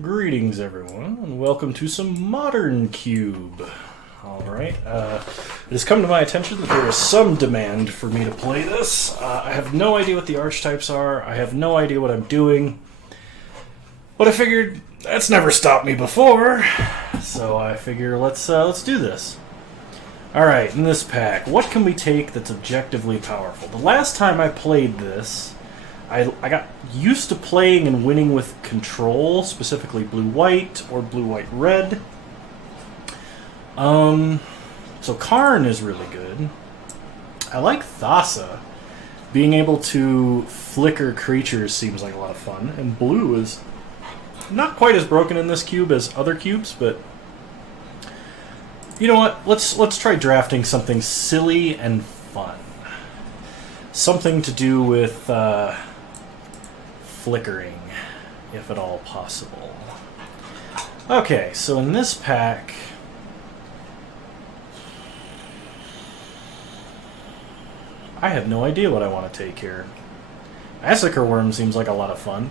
Greetings, everyone, and welcome to some Modern Cube. Alright, it has come to my attention that there is some demand for me to play this. I have no idea what the archetypes are, I have no idea what I'm doing, but I figured that's never stopped me before, so I figure let's do this. Alright, in this pack, what can we take that's objectively powerful? The last time I played this, I got used to playing and winning with control, specifically blue-white or blue-white-red. So Karn is really good. I like Thassa. Being able to flicker creatures seems like a lot of fun, and blue is not quite as broken in this cube as other cubes, but you know what? Let's try drafting something silly and fun. Something to do with Flickering, if at all possible. Okay, so in this pack, I have no idea what I want to take here. Massacre Worm seems like a lot of fun,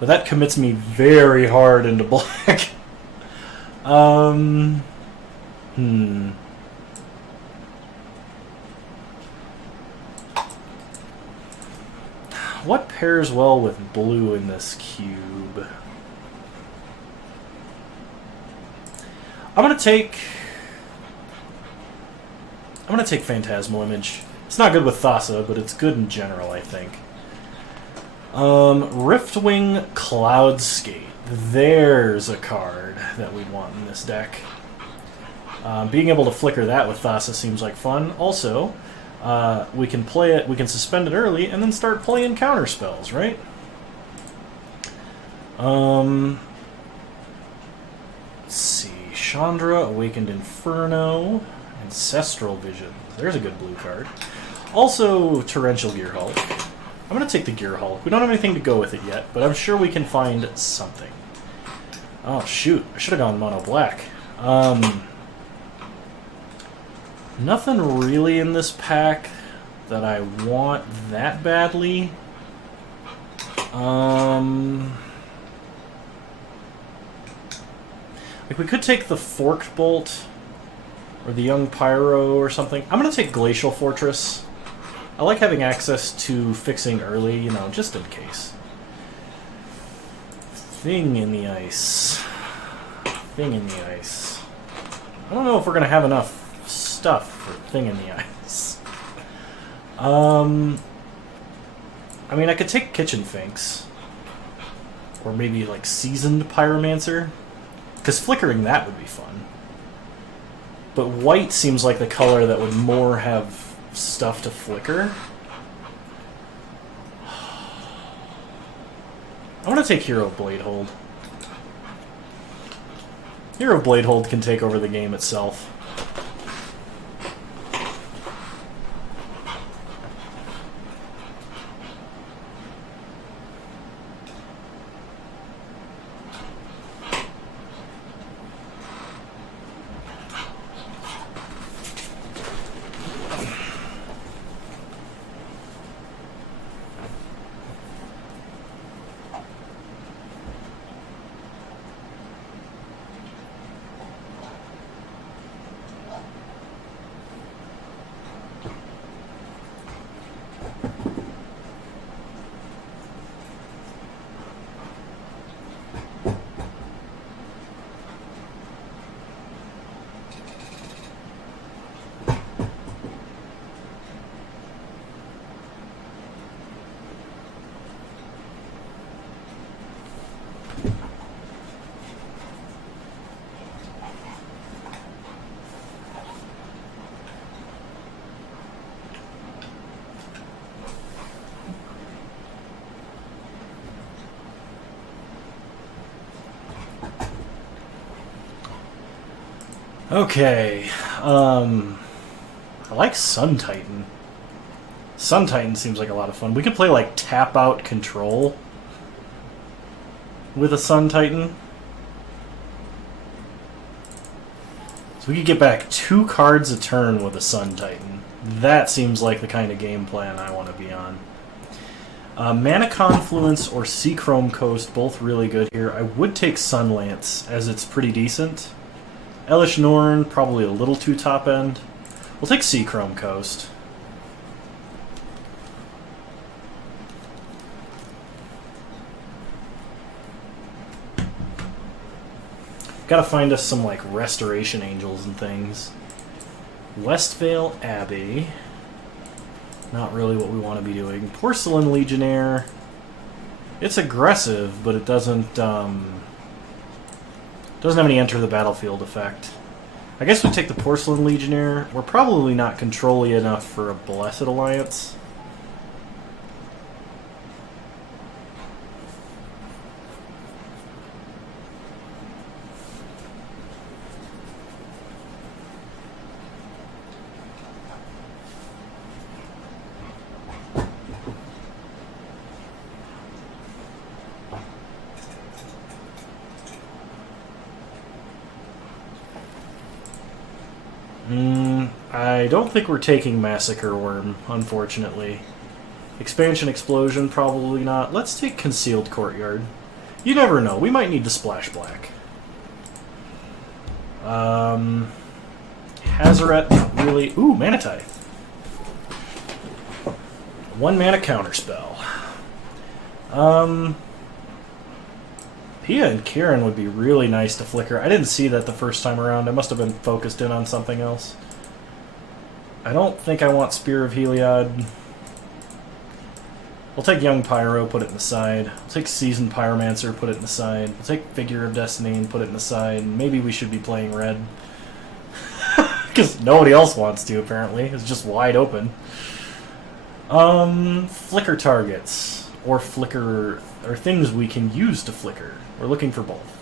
but that commits me very hard into black. What pairs well with blue in this cube? I'm gonna take Phantasmal Image. It's not good with Thassa, but it's good in general, I think. Riftwing Cloudscape. There's a card that we'd want in this deck. Being able to flicker that with Thassa seems like fun. Also, we can play it, we can suspend it early, and then start playing counter spells, right? Let's see. Chandra, Awakened Inferno, Ancestral Vision. There's a good blue card. Also, Torrential Gearhulk. I'm going to take the Gearhulk. We don't have anything to go with it yet, but I'm sure we can find something. Oh, shoot. I should have gone mono black. Nothing really in this pack that I want that badly. Like, we could take the Forked Bolt or the Young Pyro or something. I'm going to take Glacial Fortress. I like having access to fixing early, you know, just in case. Thing in the Ice. Thing in the Ice. I don't know if we're going to have enough stuff for Thing in the Ice. I mean, I could take Kitchen Finks. Or maybe, like, Seasoned Pyromancer. Because flickering that would be fun. But white seems like the color that would more have stuff to flicker. I want to take Hero Bladehold. Hero Bladehold can take over the game itself. Okay, I like Sun Titan. Sun Titan seems like a lot of fun. We could play, like, Tap Out Control with a Sun Titan. So we could get back 2 cards a turn with a Sun Titan. That seems like the kind of game plan I want to be on. Mana Confluence or Seachrome Coast, both really good here. I would take Sunlance, as it's pretty decent. Elish Norn, probably a little too top end. We'll take Seachrome Coast. Gotta find us some, like, Restoration Angels and things. Westvale Abbey. Not really what we want to be doing. Porcelain Legionnaire. It's aggressive, but it doesn't have any enter the battlefield effect. I guess we take the Porcelain Legionnaire. We're probably not control-y enough for a Blessed Alliance. I don't think we're taking Massacre Worm, unfortunately. Expansion Explosion, probably not. Let's take Concealed Courtyard. You never know, we might need to splash black. Hazaret, not really. Ooh, Mana Tithe. 1 mana counterspell. Pia and Kieran would be really nice to flicker. I didn't see that the first time around. I must have been focused in on something else. I don't think I want Spear of Heliod. We'll take Young Pyro, put it in the side. We'll take Seasoned Pyromancer, put it in the side. We'll take Figure of Destiny and put it in the side. Maybe we should be playing red. Because nobody else wants to, apparently. It's just wide open. Flicker targets. Or flicker... or things we can use to flicker. We're looking for both.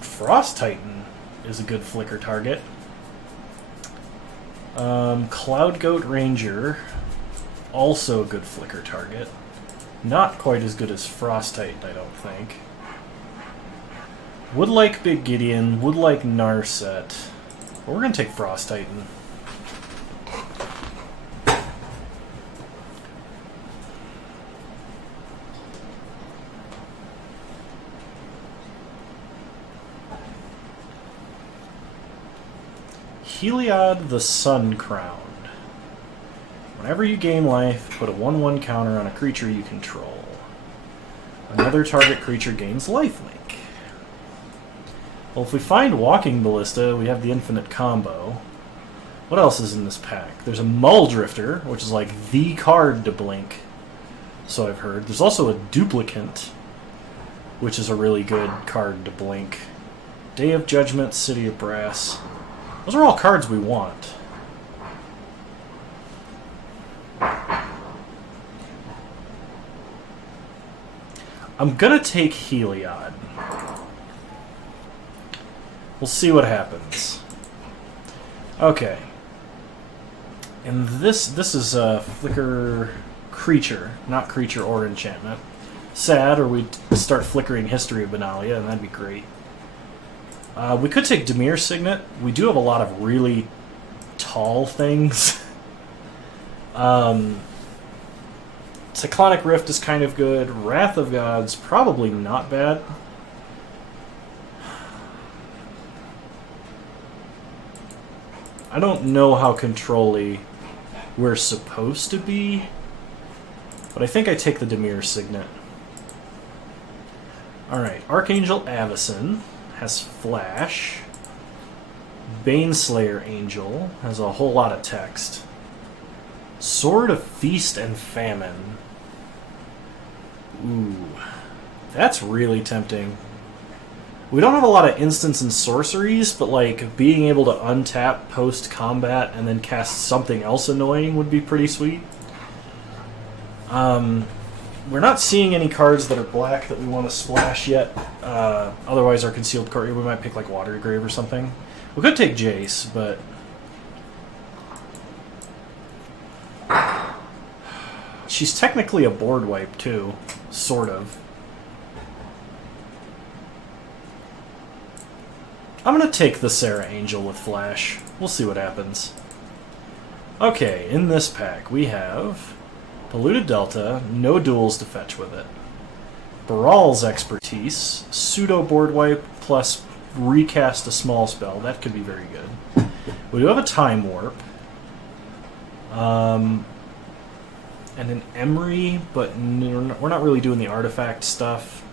Frost Titan is a good flicker target. Cloud Goat Ranger, also a good flicker target. Not quite as good as Frost Titan, I don't think. Would like Big Gideon, would like Narset. But we're going to take Frost Titan. Heliod the Sun Crowned. Whenever you gain life, put a 1/1 counter on a creature you control. Another target creature gains lifelink. Well, if we find Walking Ballista, we have the infinite combo. What else is in this pack? There's a Muldrifter, which is like the card to blink, so I've heard. There's also a Duplicant, which is a really good card to blink. Day of Judgment, City of Brass. Those are all cards we want. I'm gonna take Heliod. We'll see what happens. Okay. And this is a Flicker creature, not creature or enchantment. Sad, or we'd start flickering History of Benalia, and that'd be great. We could take Dimir Signet. We do have a lot of really tall things. Cyclonic Rift is kind of good. Wrath of Gods, probably not bad. I don't know how control-y we're supposed to be, but I think I take the Dimir Signet. Alright, Archangel Avacyn has Flash. Baneslayer Angel has a whole lot of text. Sword of Feast and Famine. Ooh, that's really tempting. We don't have a lot of instants and sorceries, but like being able to untap post-combat and then cast something else annoying would be pretty sweet. We're not seeing any cards that are black that we want to splash yet. Otherwise, our Concealed Courtyard, we might pick like Watergrave or something. We could take Jace, but... she's technically a board wipe, too. Sort of. I'm going to take the Sarah Angel with Flash. We'll see what happens. Okay, in this pack we have Polluted Delta, no duels to fetch with it. Baral's Expertise, pseudo board wipe plus recast a small spell. That could be very good. We do have a Time Warp. And an Emery, but we're not really doing the artifact stuff.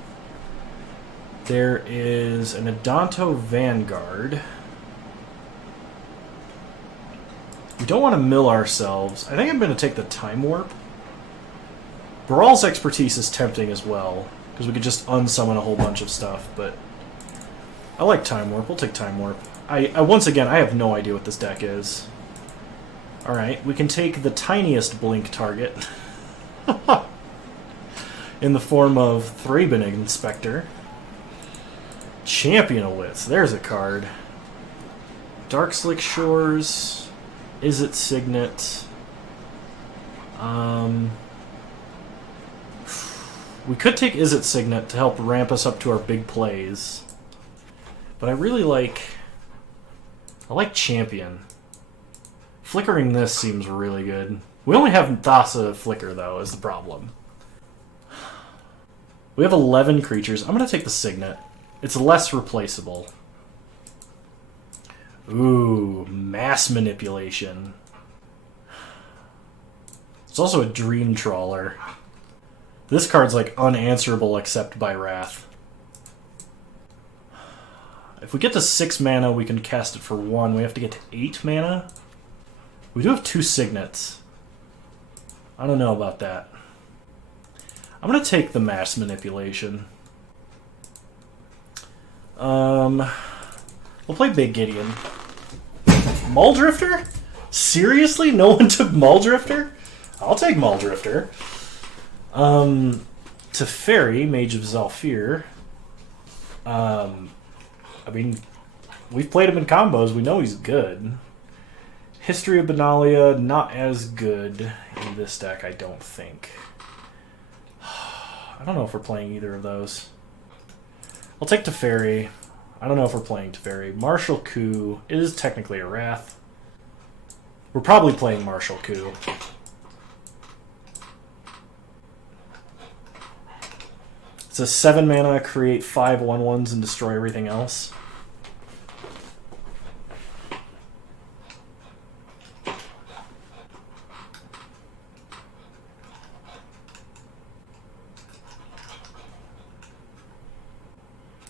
There is an Adanto Vanguard. We don't want to mill ourselves. I think I'm going to take the Time Warp. Baral's Expertise is tempting as well, because we could just unsummon a whole bunch of stuff, but I like Time Warp. We'll take Time Warp. Once again, I have no idea what this deck is. Alright, we can take the tiniest blink target in the form of Thraben Inspector. Champion of Wits, there's a card. Darkslick Shores, Izzet Signet. We could take Izzet Signet to help ramp us up to our big plays. But I really like... I like Champion. Flickering this seems really good. We only have Thassa Flicker, though, is the problem. We have 11 creatures. I'm going to take the Signet. It's less replaceable. Ooh, Mass Manipulation. It's also a Dream Trawler. This card's like unanswerable except by Wrath. If we get to 6 mana, we can cast it for 1. We have to get to 8 mana. We do have 2 Signets. I don't know about that. I'm going to take the Mass Manipulation. We'll play Big Gideon. Muldrifter? Seriously? No one took Muldrifter? I'll take Muldrifter. Teferi, Mage of Zhalfir. I mean, we've played him in combos. We know he's good. History of Benalia, not as good in this deck, I don't think. I don't know if we're playing either of those. I'll take Teferi. I don't know if we're playing Teferi. Martial Coup is technically a Wrath. We're probably playing Martial Coup. It's a 7 mana, create 5 1/1s and destroy everything else.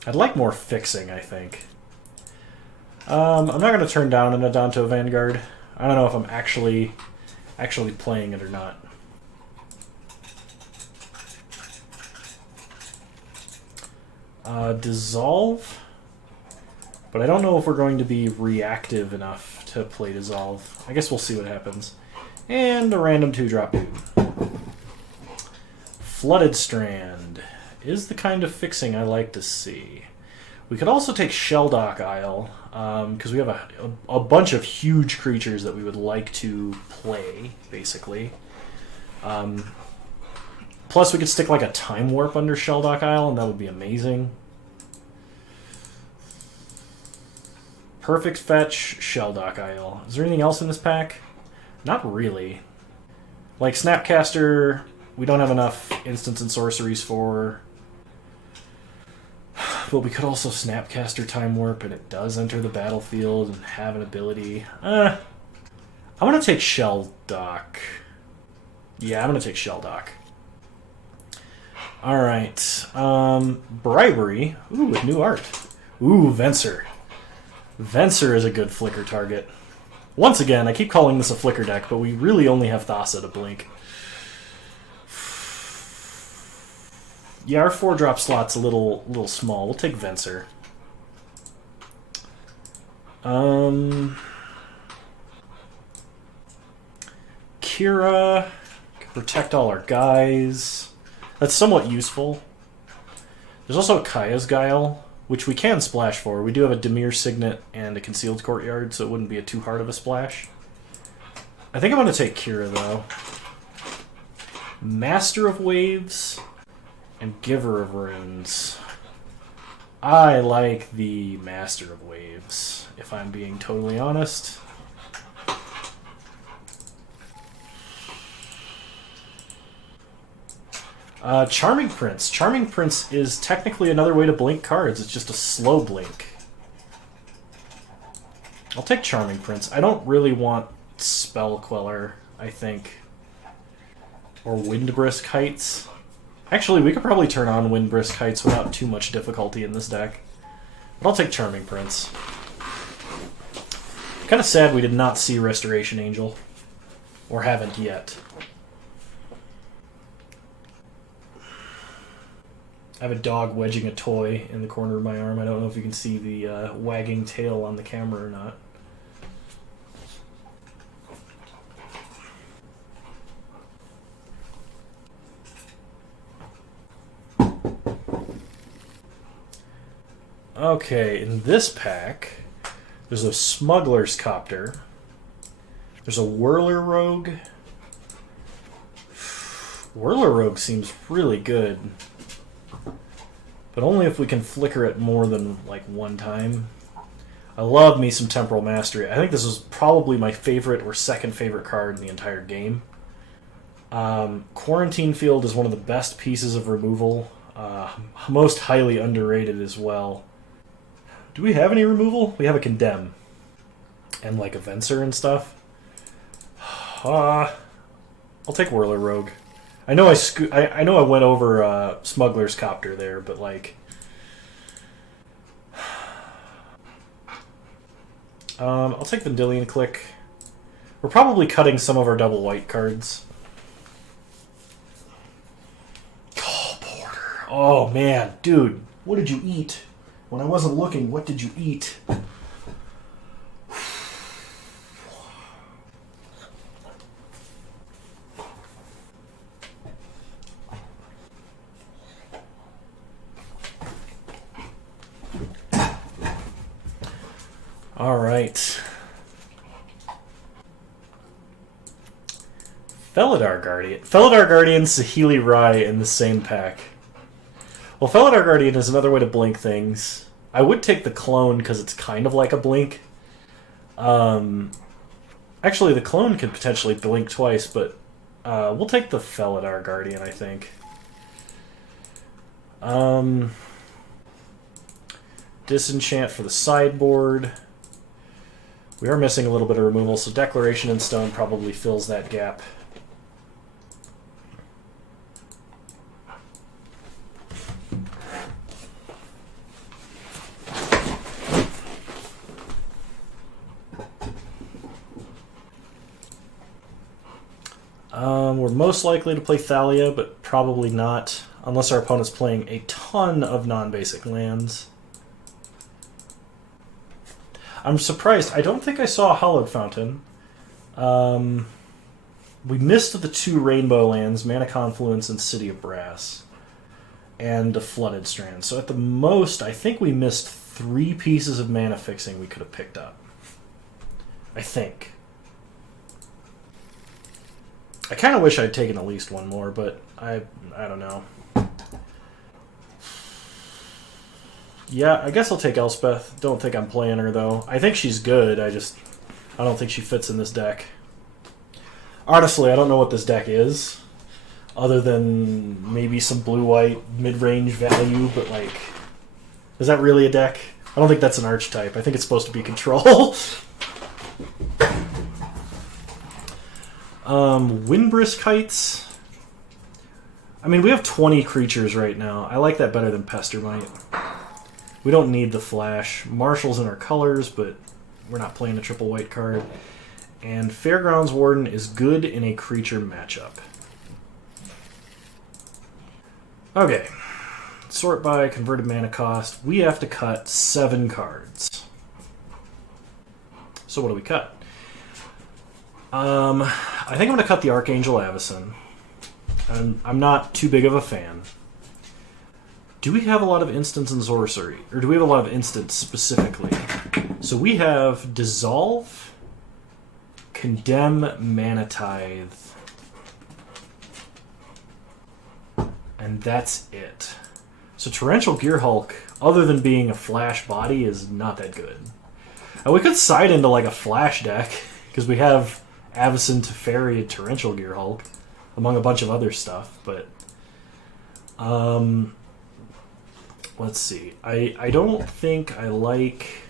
I'd like more fixing, I think. I'm not going to turn down an Adanto Vanguard. I don't know if I'm actually playing it or not. Dissolve, but I don't know if we're going to be reactive enough to play Dissolve. I guess we'll see what happens. And a random 2-drop dude. Flooded Strand is the kind of fixing I like to see. We could also take Shelldock Isle, because we have a bunch of huge creatures that we would like to play, basically. Plus, we could stick like a Time Warp under Shelldock Isle, and that would be amazing. Perfect Fetch, Shelldock Isle. Is there anything else in this pack? Not really. Like Snapcaster, we don't have enough instants and sorceries for. But we could also Snapcaster Time Warp, and it does enter the battlefield and have an ability. I'm going to take Shelldock. Yeah, I'm going to take Shelldock. Alright. Bribery. Ooh, with new art. Ooh, Venser. Venser is a good flicker target. Once again, I keep calling this a flicker deck, but we really only have Thassa to blink. Yeah, our 4-drop slot's a little small. We'll take Venser. Kira. Protect all our guys. That's somewhat useful. There's also Kaya's Guile, which we can splash for. We do have a Dimir Signet and a Concealed Courtyard, so it wouldn't be too hard of a splash. I think I'm going to take Kira, though. Master of Waves and Giver of Runes. I like the Master of Waves, if I'm being totally honest. Charming Prince. Charming Prince is technically another way to blink cards. It's just a slow blink. I'll take Charming Prince. I don't really want Spell Queller, I think. Or Windbrisk Heights. Actually, we could probably turn on Windbrisk Heights without too much difficulty in this deck. But I'll take Charming Prince. Kind of sad we did not see Restoration Angel. Or haven't yet. I have a dog wedging a toy in the corner of my arm. I don't know if you can see the wagging tail on the camera or not. Okay, in this pack, there's a Smuggler's Copter. There's a Whirler Rogue. Whirler Rogue seems really good. But only if we can flicker it more than, like, one time. I love me some Temporal Mastery. I think this is probably my favorite or second favorite card in the entire game. Quarantine Field is one of the best pieces of removal. Most highly underrated as well. Do we have any removal? We have a Condemn. And, like, a Venser and stuff. I'll take Whirler Rogue. I know I know I went over Smuggler's Copter there, but like, I'll take Vendilion Click. We're probably cutting some of our double white cards. Oh, Porter. Oh man, dude, what did you eat? When I wasn't looking, what did you eat? All right. Felidar Guardian. Felidar Guardian, Saheeli Rai in the same pack. Well, Felidar Guardian is another way to blink things. I would take the clone because it's kind of like a blink. Actually, the clone could potentially blink twice, but we'll take the Felidar Guardian, I think. Disenchant for the sideboard. We are missing a little bit of removal, so Declaration in Stone probably fills that gap. We're most likely to play Thalia, but probably not, unless our opponent's playing a ton of non-basic lands. I'm surprised. I don't think I saw a Hallowed Fountain. We missed the two Rainbow lands, Mana Confluence and City of Brass, and a Flooded Strand. So at the most, I think we missed 3 pieces of mana fixing we could have picked up. I think. I kind of wish I'd taken at least one more, but I don't know. Yeah, I guess I'll take Elspeth. Don't think I'm playing her, though. I think she's good, I don't think she fits in this deck. Honestly, I don't know what this deck is, other than maybe some blue-white mid-range value, but, like, is that really a deck? I don't think that's an archetype. I think it's supposed to be control. Windbrisk Heights. I mean, we have 20 creatures right now. I like that better than Pestermite. We don't need the flash. Marshall's in our colors, but we're not playing a triple white card. And Fairgrounds Warden is good in a creature matchup. Okay. Sort by converted mana cost. We have to cut 7 cards. So what do we cut? I think I'm going to cut the Archangel Avacyn. I'm not too big of a fan. Do we have a lot of instants and sorcery? Or do we have a lot of instants specifically? So we have Dissolve, Condemn, Mana Tithe. And that's it. So Torrential Gearhulk, other than being a flash body, is not that good. And we could side into like a flash deck, because we have Avacyn, Teferi, and Torrential Gearhulk, among a bunch of other stuff, but Let's see. I don't think I like...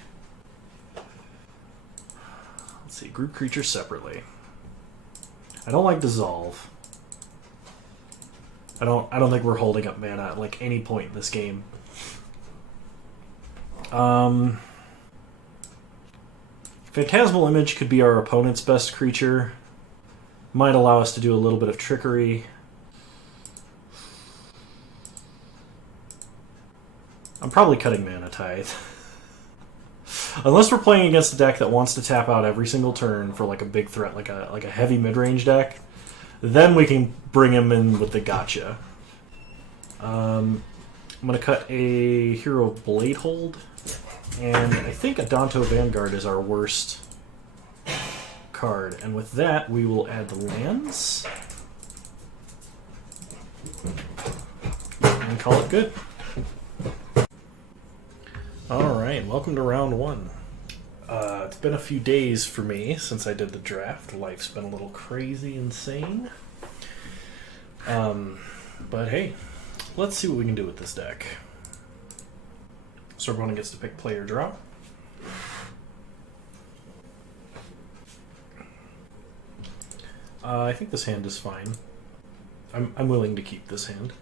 Let's see. Group creatures separately. I don't like Dissolve. I don't think we're holding up mana at like any point in this game. Phantasmal Image could be our opponent's best creature. Might allow us to do a little bit of trickery. I'm probably cutting Mana Tithe. Unless we're playing against a deck that wants to tap out every single turn for like a big threat, like a heavy mid-range deck, then we can bring him in with the gotcha. I'm going to cut a Hero Bladehold, and I think Adanto Vanguard is our worst card. And with that, we will add the lands and call it good. Alright, welcome to round one. It's been a few days for me since I did the draft. Life's been a little crazy insane. But hey, let's see what we can do with this deck. So everyone gets to pick play or draw. I think this hand is fine. I'm willing to keep this hand.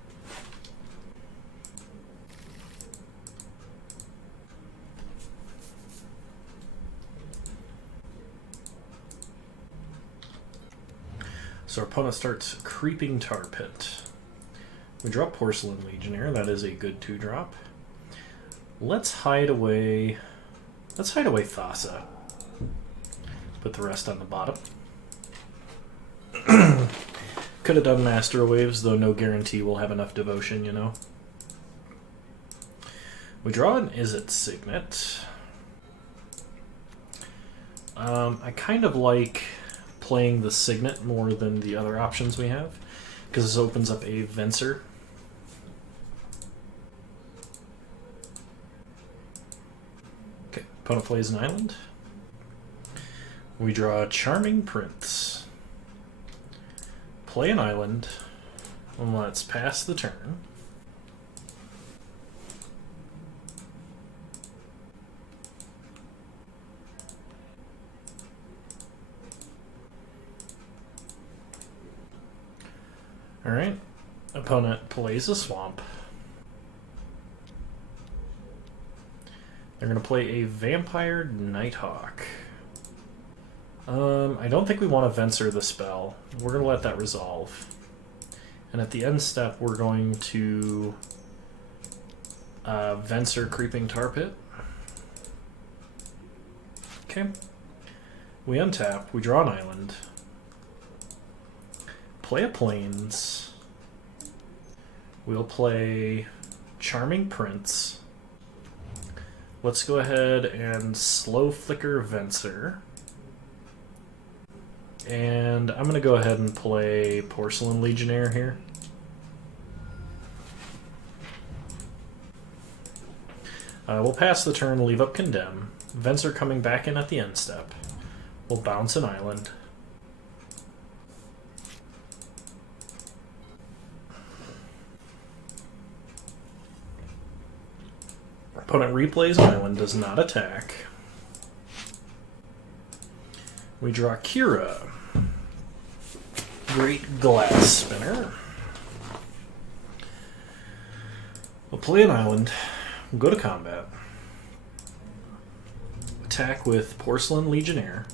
So our opponent starts Creeping Tar Pit. We draw Porcelain Legionnaire. That is a good 2-drop. Let's hide away Thassa. Put the rest on the bottom. Could have done Master Waves, though no guarantee we'll have enough devotion, you know. We draw an Izzet Signet. I kind of like playing the Signet more than the other options we have, because this opens up a Venser. Okay, opponent plays an island. We draw Charming Prince. Play an island, and let's pass the turn. Alright, opponent plays a swamp. They're going to play a Vampire Nighthawk. I don't think we want to Venser the spell. We're going to let that resolve. And at the end step, we're going to Venser Creeping Tar Pit. Okay. We untap, we draw an island. Play a Plains. We'll play Charming Prince. Let's go ahead and slow flicker Venser. And I'm going to go ahead and play Porcelain Legionnaire here. We'll pass the turn, leave up Condemn. Venser coming back in at the end step. We'll bounce an island. Opponent replays an island, does not attack. We draw Kira. Great Glass Spinner. We'll play an island. We'll go to combat. Attack with Porcelain Legionnaire.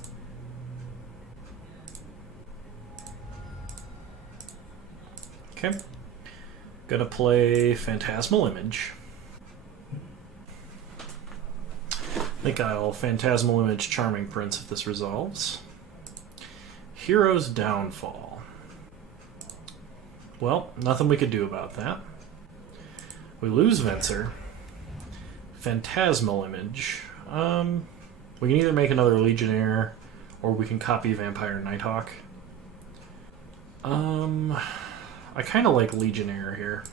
Okay. Gonna play Phantasmal Image. I think I'll Phantasmal Image Charming Prince if this resolves. Hero's Downfall. Well, nothing we could do about that. We lose Venser. Phantasmal Image. We can either make another Legionnaire, or we can copy Vampire Nighthawk. I kind of like Legionnaire here.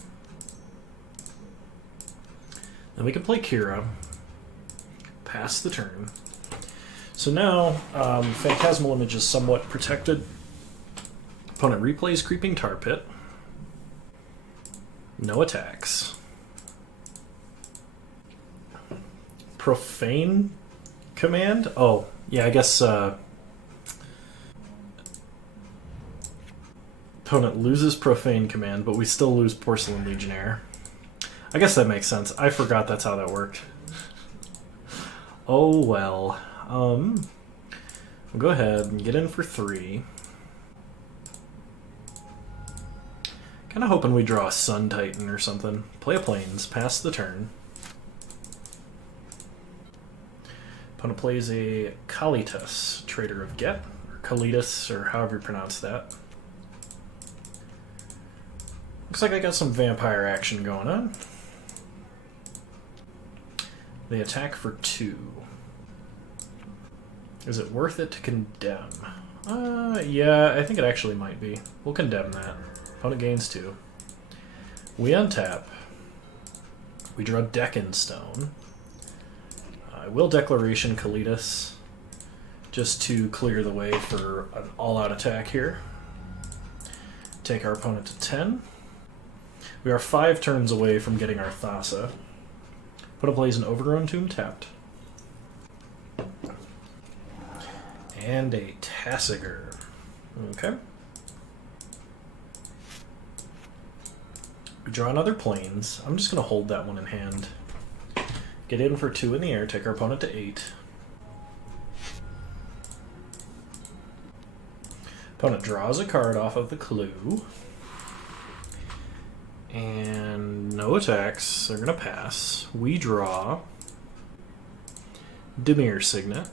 Then we can play Kira. Pass the turn. So now, Phantasmal Image is somewhat protected. Opponent replays Creeping Tar Pit. No attacks. Profane command? Oh, yeah, I guess opponent loses profane command, but we still lose Porcelain Legionnaire. I guess that makes sense. I forgot that's how that worked. Oh well. We'll go ahead and get in for 3. Kinda hoping we draw a Sun Titan or something. Play a Plains, pass the turn. Opponent plays a Kalitas, Trader of Get, or Kalitas, or however you pronounce that. Looks like I got some vampire action going on. They attack for 2. Is it worth it to condemn? Yeah, I think it actually might be. We'll condemn that. Opponent gains 2. We untap. We draw Deckenstone. I will Declaration Kalitas just to clear the way for an all-out attack here. Take our opponent to 10. We are 5 turns away from getting our Thassa. Opponent plays an Overgrown Tomb tapped. And a Tassiger. Okay. We draw another Plains. I'm just going to hold that one in hand. Get in for 2 in the air, take our opponent to 8. Opponent draws a card off of the clue. And no attacks. They're going to pass. We draw Dimir Signet.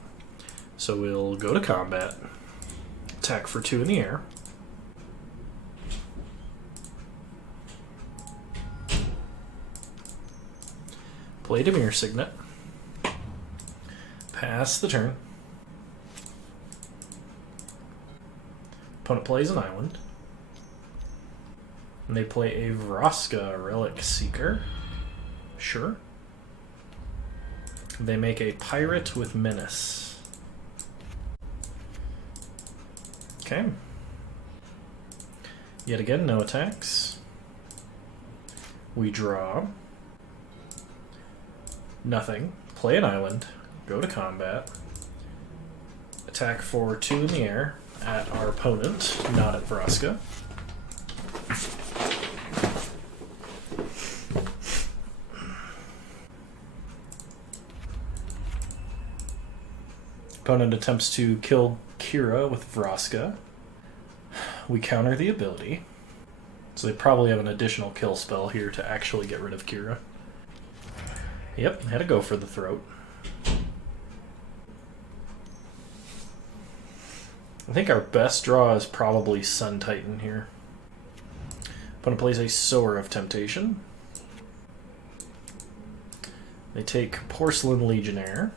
So we'll go to combat. Attack for 2 in the air. Play Dimir Signet. Pass the turn. Opponent plays an island. And they play a Vraska Relic Seeker. Sure. They make a Pirate with Menace. Okay. Yet again, no attacks. We draw. Nothing. Play an island. Go to combat. Attack for 2 in the air at our opponent, not at Vraska. Opponent attempts to kill Kira with Vraska. We counter the ability. So they probably have an additional kill spell here to actually get rid of Kira. Yep, had to go for the throat. I think our best draw is probably Sun Titan here. Opponent plays a Sower of Temptation. They take Porcelain Legionnaire.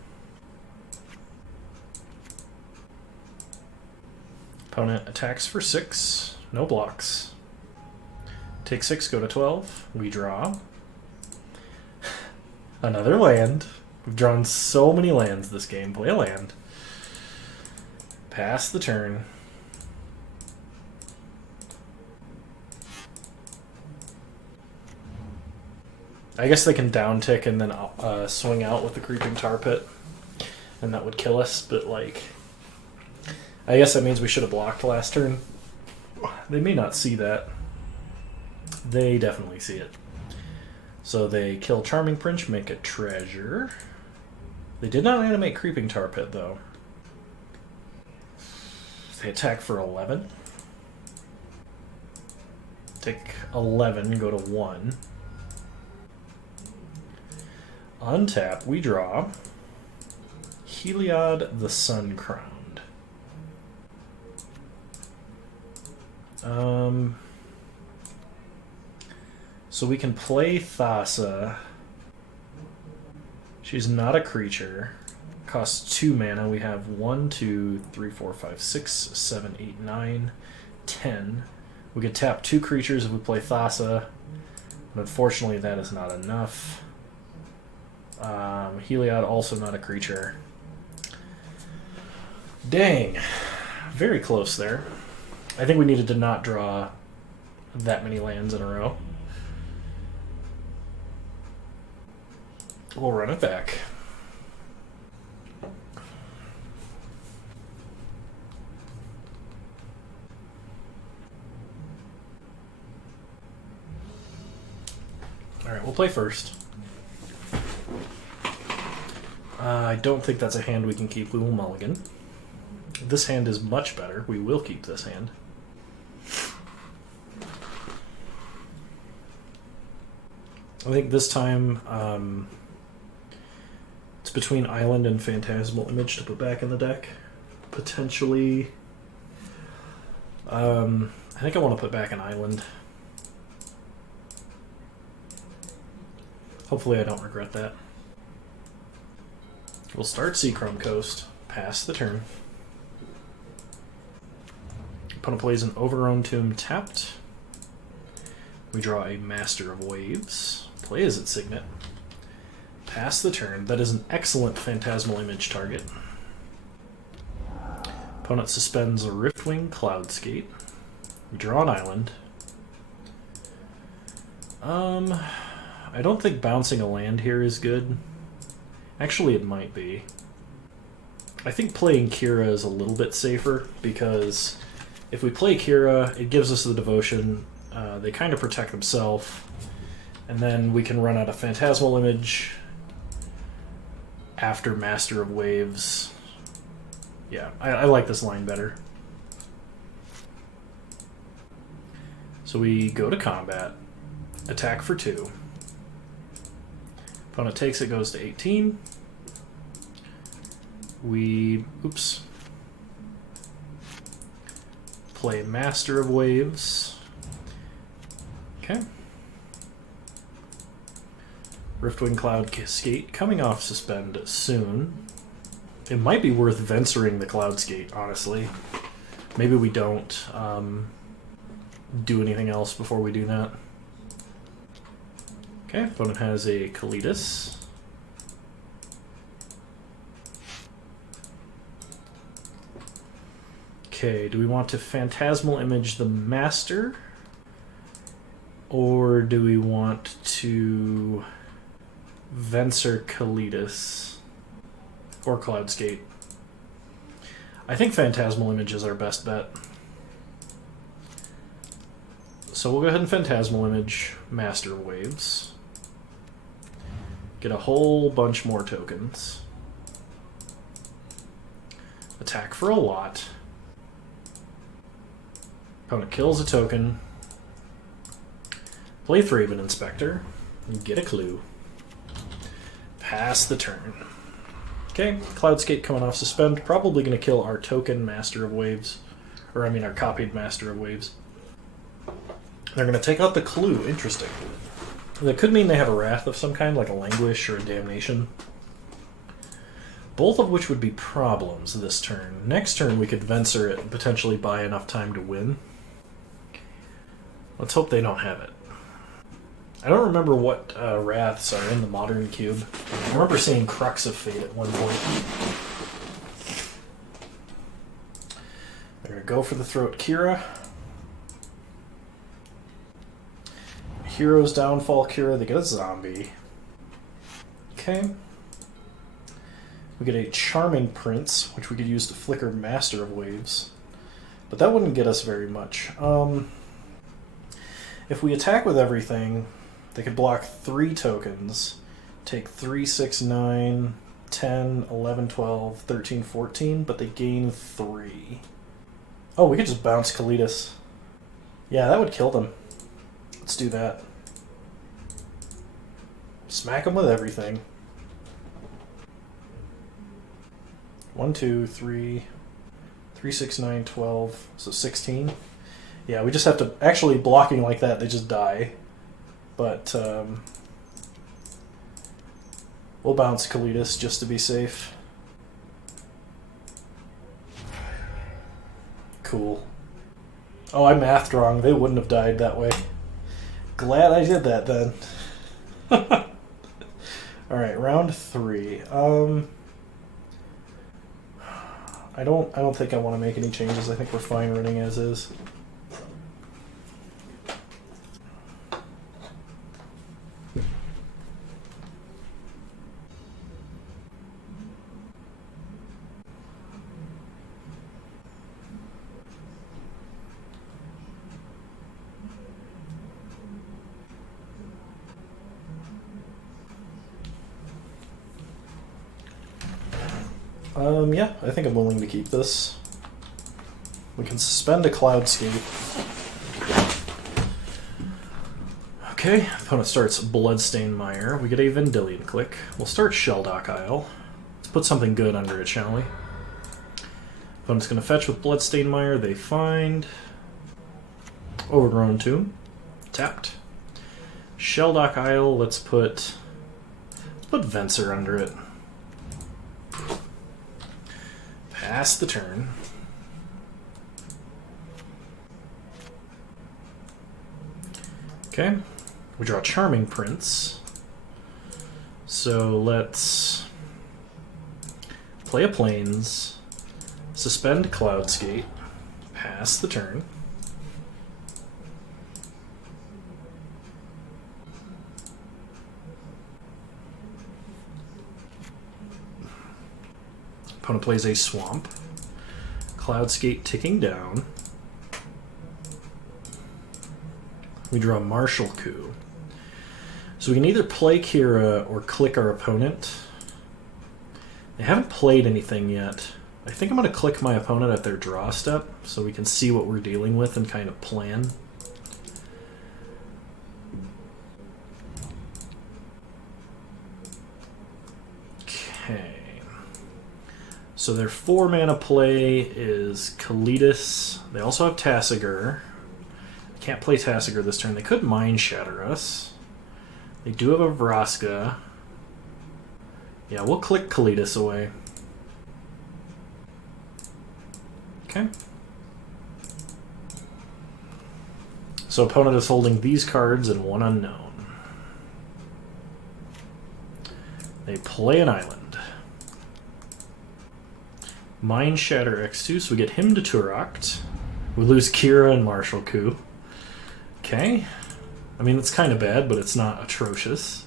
Opponent attacks for 6, no blocks. Take 6, go to 12. We draw. Another land. We've drawn so many lands this game. Play a land. Pass the turn. I guess they can down tick and then swing out with the Creeping Tar Pit. And that would kill us, but like... I guess that means we should have blocked last turn. They may not see that. They definitely see it. So they kill Charming Prince, make a treasure. They did not animate Creeping Tar Pit, though. They attack for 11. Take 11, go to 1. Untap, we draw Heliod the Sun Crowned. So we can play Thassa. She's not a creature. Costs 2 mana. We have 1, 2, 3, 4, 5, 6, 7, 8, 9, 10. We could tap 2 creatures if we play Thassa, but unfortunately that is not enough. Heliod, also not a creature. Dang. Very close there. I think we needed to not draw that many lands in a row. We'll run it back. Alright, we'll play first. I don't think that's a hand we can keep. We will mulligan. This hand is much better. We will keep this hand. I think this time it's between Island and Phantasmal Image to put back in the deck. Potentially... I think I want to put back an Island. Hopefully I don't regret that. We'll start Seachrome Coast, pass the turn. Opponent plays an Overgrown Tomb tapped. We draw a Master of Waves. Play as its signet. Pass the turn. That is an excellent Phantasmal Image target. Opponent suspends a Riftwing Cloudskate. We draw an Island. I don't think bouncing a land here is good. Actually, it might be. I think playing Kira is a little bit safer, because if we play Kira, it gives us the devotion. They kind of protect themselves, and then we can run out of Phantasmal Image after Master of Waves. Yeah, I like this line better. So we go to combat, attack for 2. Opponent takes it, goes to 18. We, play Master of Waves. Okay. Riftwing Cloudskate coming off suspend soon. It might be worth venturing the Cloudskate, honestly. Maybe we don't do anything else before we do that. Okay, opponent has a Kalitas. Okay, do we want to Phantasmal Image the Master? Or do we want to Venser Kalitas? Or Cloudskate? I think Phantasmal Image is our best bet. So we'll go ahead and Phantasmal Image Master of Waves. Get a whole bunch more tokens. Attack for a lot. Opponent kills a token. Play Thraben Inspector. And get a clue. Pass the turn. Okay, Cloudskate coming off suspend. Probably going to kill our token Master of Waves. Or, I mean, our copied Master of Waves. They're going to take out the clue. Interesting. That could mean they have a Wrath of some kind, like a Languish or a Damnation. Both of which would be problems this turn. Next turn we could Venser it and potentially buy enough time to win. Let's hope they don't have it. I don't remember what Wraths are in the Modern Cube. I remember seeing Crux of Fate at one point. They're going to go for the Throat Kira. Hero's Downfall Kira, they get a zombie. Okay. We get a Charming Prince, which we could use to flicker Master of Waves. But that wouldn't get us very much. If we attack with everything, they could block 3 tokens. Take 3, 6, 9, 10, 11, 12, 13, 14, but they gain 3. Oh, we could just bounce Kalitas. Yeah, that would kill them. Let's do that. Smack them with everything. 1, 2, 3, 3, 6, 9, 12, so 16. Yeah, we just have to... Actually, blocking like that, they just die. But, we'll bounce Kalitas just to be safe. Cool. Oh, I mathed wrong. They wouldn't have died that way. Glad I did that then. Alright, round 3. I don't think I want to make any changes. I think we're fine running as is. Yeah, I think I'm willing to keep this. We can suspend a Cloudscape. Okay, opponent starts Bloodstained Mire. We get a Vendilion Click. We'll start Shelldock Isle. Let's put something good under it, shall we? Opponent's going to fetch with Bloodstained Mire. They find Overgrown Tomb. Tapped. Shelldock Isle. Let's put Venser under it. Pass the turn. Okay. We draw Charming Prince. So let's play a Plains, suspend Cloudscape, pass the turn. Opponent plays a Swamp. Cloudscape ticking down. We draw Martial Coup. So we can either play Kira or click our opponent. They haven't played anything yet. I think I'm going to click my opponent at their draw step so we can see what we're dealing with and kind of plan. Okay. So their 4-mana play is Kalitas. They also have Tasigur. Can't play Tasigur this turn. They could Mind Shatter us. They do have a Vraska. Yeah, we'll click Kalitas away. Okay. So opponent is holding these cards and one unknown. They play an island. Mind Shatter X2, so we get him to Turok. We lose Kira and Martial Coup. Okay. I mean, it's kind of bad, but it's not atrocious.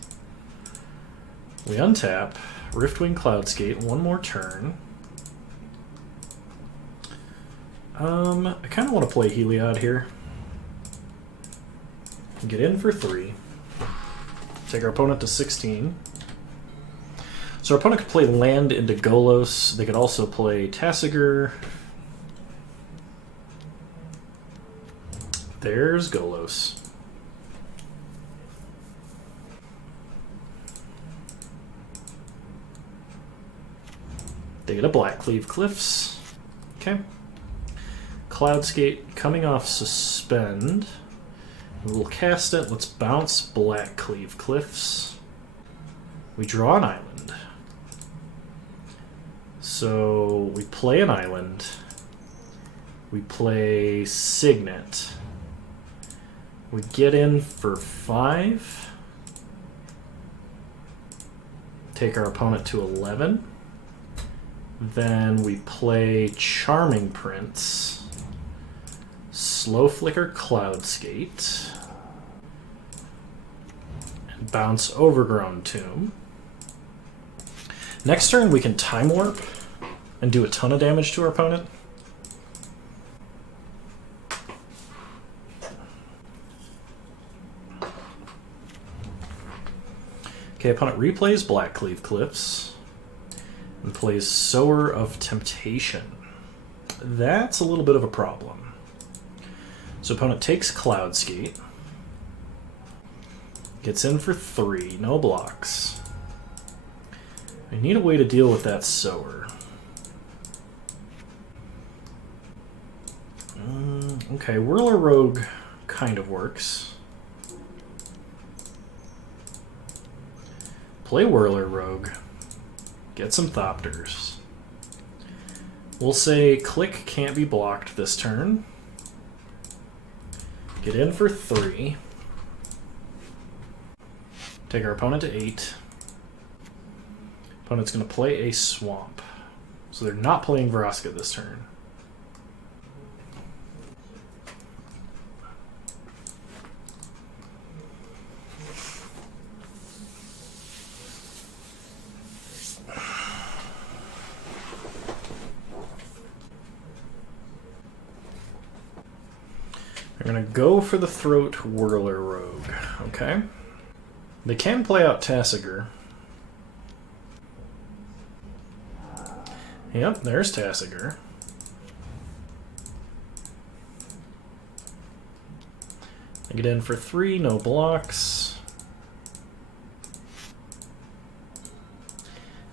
We untap, Riftwing Cloudscape, one more turn. I kind of want to play Heliod here. Get in for 3. Take our opponent to 16. So our opponent could play land into Golos. They could also play Tasigur. There's Golos. They get a Blackcleave Cliffs. Okay. Cloudscape coming off Suspend. We'll cast it. Let's bounce Blackcleave Cliffs. We draw an island. So we play an island. We play Signet. We get in for 5. Take our opponent to 11. Then we play Charming Prince. Slow Flicker Cloudskate. And bounce Overgrown Tomb. Next turn we can Time Warp and do a ton of damage to our opponent. Okay, opponent replays Blackcleave Cliffs and plays Sower of Temptation. That's a little bit of a problem. So opponent takes Cloudscape, gets in for 3, no blocks. I need a way to deal with that Sower. Okay, Whirler Rogue kind of works. Play Whirler Rogue. Get some Thopters. We'll say click can't be blocked this turn. Get in for 3. Take our opponent to 8. Opponent's going to play a Swamp. So they're not playing Vraska this turn. They're going to go for the Throat Whirler Rogue. Okay. They can play out Tasigur. Yep, there's Tassiger. I get in for 3, no blocks.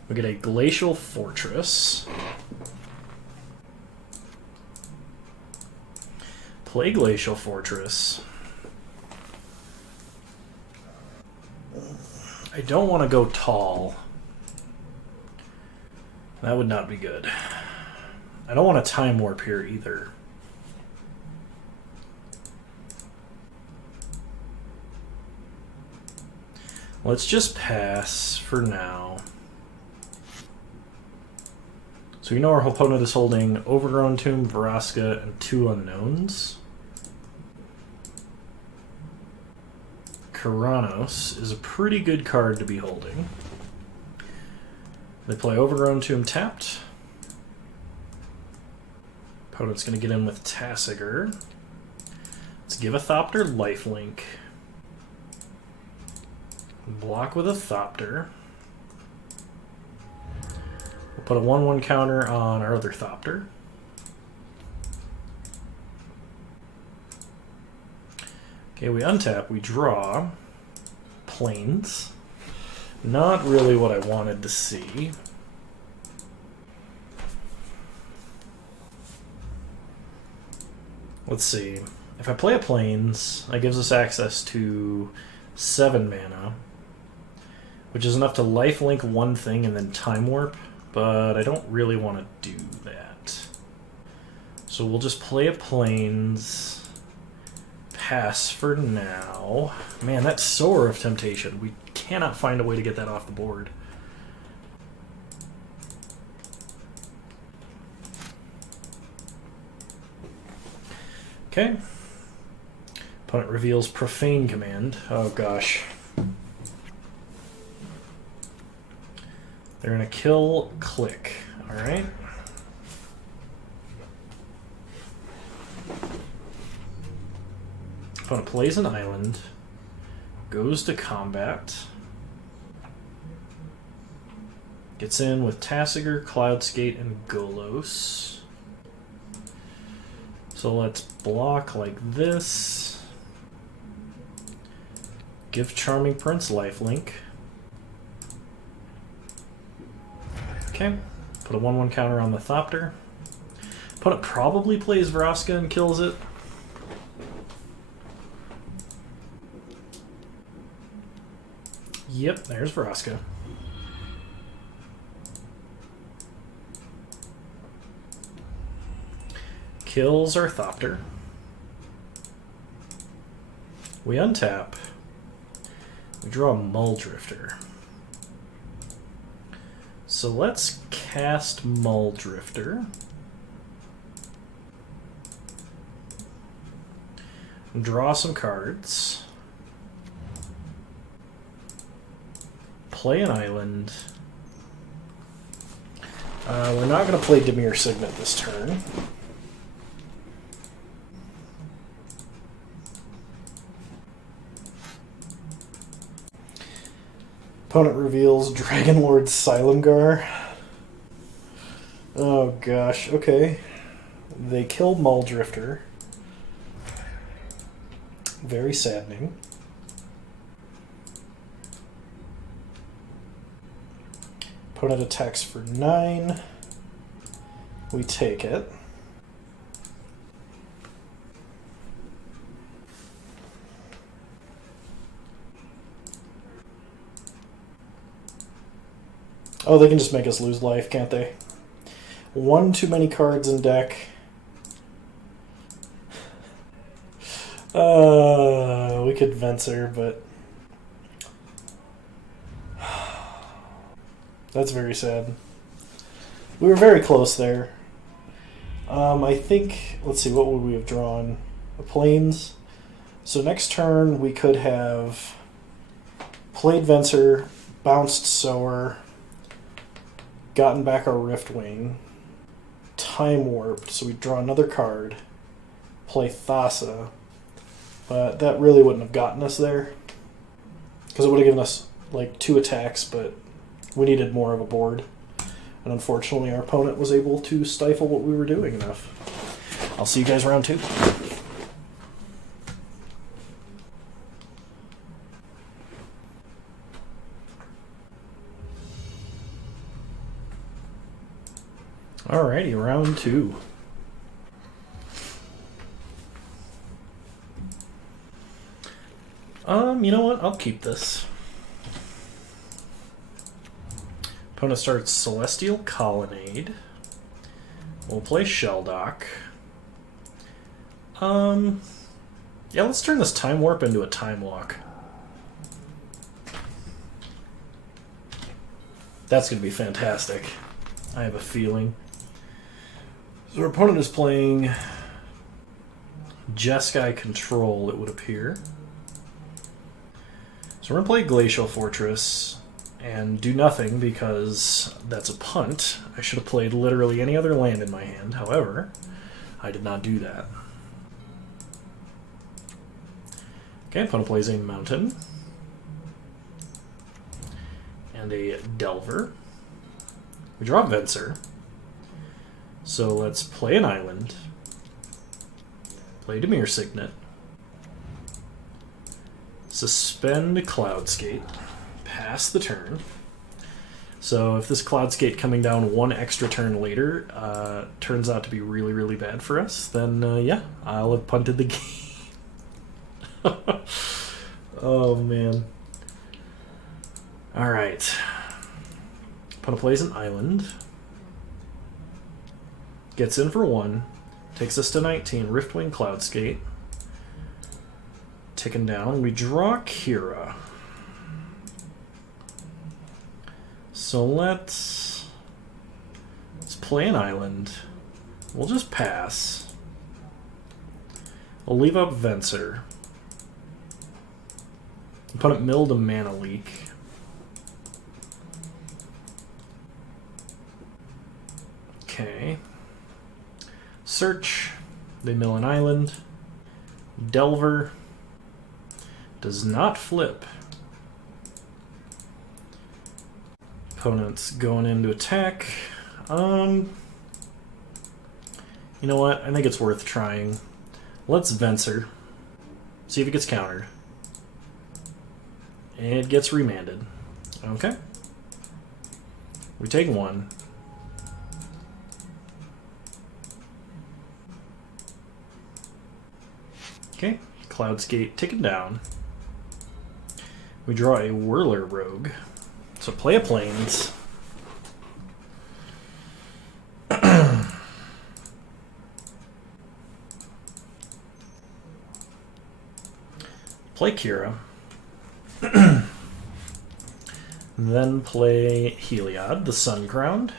We get a Glacial Fortress. Play Glacial Fortress. I don't want to go tall. That would not be good. I don't want a Time Warp here either. Let's just pass for now. So we know our opponent is holding Overgrown Tomb, Vraska, and 2 unknowns. Karanos is a pretty good card to be holding. They play Overgrown Tomb tapped. Opponent's going to get in with Tassiger. Let's give a Thopter lifelink. Block with a Thopter. We'll put a 1/1 counter on our other Thopter. Okay, we untap, we draw. Plains. Not really what I wanted to see. Let's see. If I play a Plains, that gives us access to 7 mana, which is enough to lifelink one thing and then Time Warp, but I don't really want to do that. So we'll just play a Plains. Pass for now. Man, that's Sower of Temptation. We cannot find a way to get that off the board. Okay. Opponent reveals Profane Command. Oh gosh. They're gonna kill Click. Alright. Opponent plays an island, goes to combat, gets in with Tassiger, Cloudskate, and Golos. So let's block like this. Give Charming Prince lifelink. Okay, put a 1/1 counter on the Thopter. Opponent probably plays Vraska and kills it. Yep, there's Vraska. Kills our Thopter. We untap. We draw a Muldrifter. So let's cast Muldrifter. Draw some cards. Play an island. We're not going to play Dimir Signet this turn. Opponent reveals Dragonlord Silumgar. Oh gosh, okay. They kill Muldrifter. Very saddening. Opponent attacks for 9. We take it. Oh, they can just make us lose life, can't they? One too many cards in deck. We could Venser, but that's very sad. We were very close there. I think, let's see, what would we have drawn? A Plains. So next turn we could have played Venser, bounced Sower, gotten back our Riftwing, Time Warped, so we draw another card, play Thassa, but that really wouldn't have gotten us there, because it would have given us like 2 attacks, but we needed more of a board. And unfortunately, our opponent was able to stifle what we were doing enough. I'll see you guys round 2. Alrighty, round 2. You know what? I'll keep this. Opponent starts Celestial Colonnade. We'll play Shelldock. Yeah, let's turn this Time Warp into a Time Walk. That's going to be fantastic. I have a feeling. So our opponent is playing Jeskai Control, it would appear. So we're going to play Glacial Fortress and do nothing because that's a punt. I should have played literally any other land in my hand. However, I did not do that. Okay, opponent plays a Mountain and a Delver. We draw Venser. So let's play an island. Play Dimir Signet. Suspend Cloudskate. Pass the turn. So if this Cloudskate coming down one extra turn later turns out to be really, really bad for us, then yeah, I'll have punted the game. Oh, man. Alright. Opponent plays an island. Gets in for 1. Takes us to 19. Riftwing Cloudskate. Ticking down. We draw Kira. So let's play an island. We'll just pass. We'll leave up Venser. Opponent milled a Mana Leak. Okay. Search. They mill an island. Delver. Does not flip. Opponent's going in to attack. You know what? I think it's worth trying. Let's Venser. See if it gets countered. It gets remanded. Okay. We take 1. Okay. Cloudskate ticking down. We draw a Whirler Rogue. So play a Plains. Play Kira. Then play Heliod, the Sun Crowned.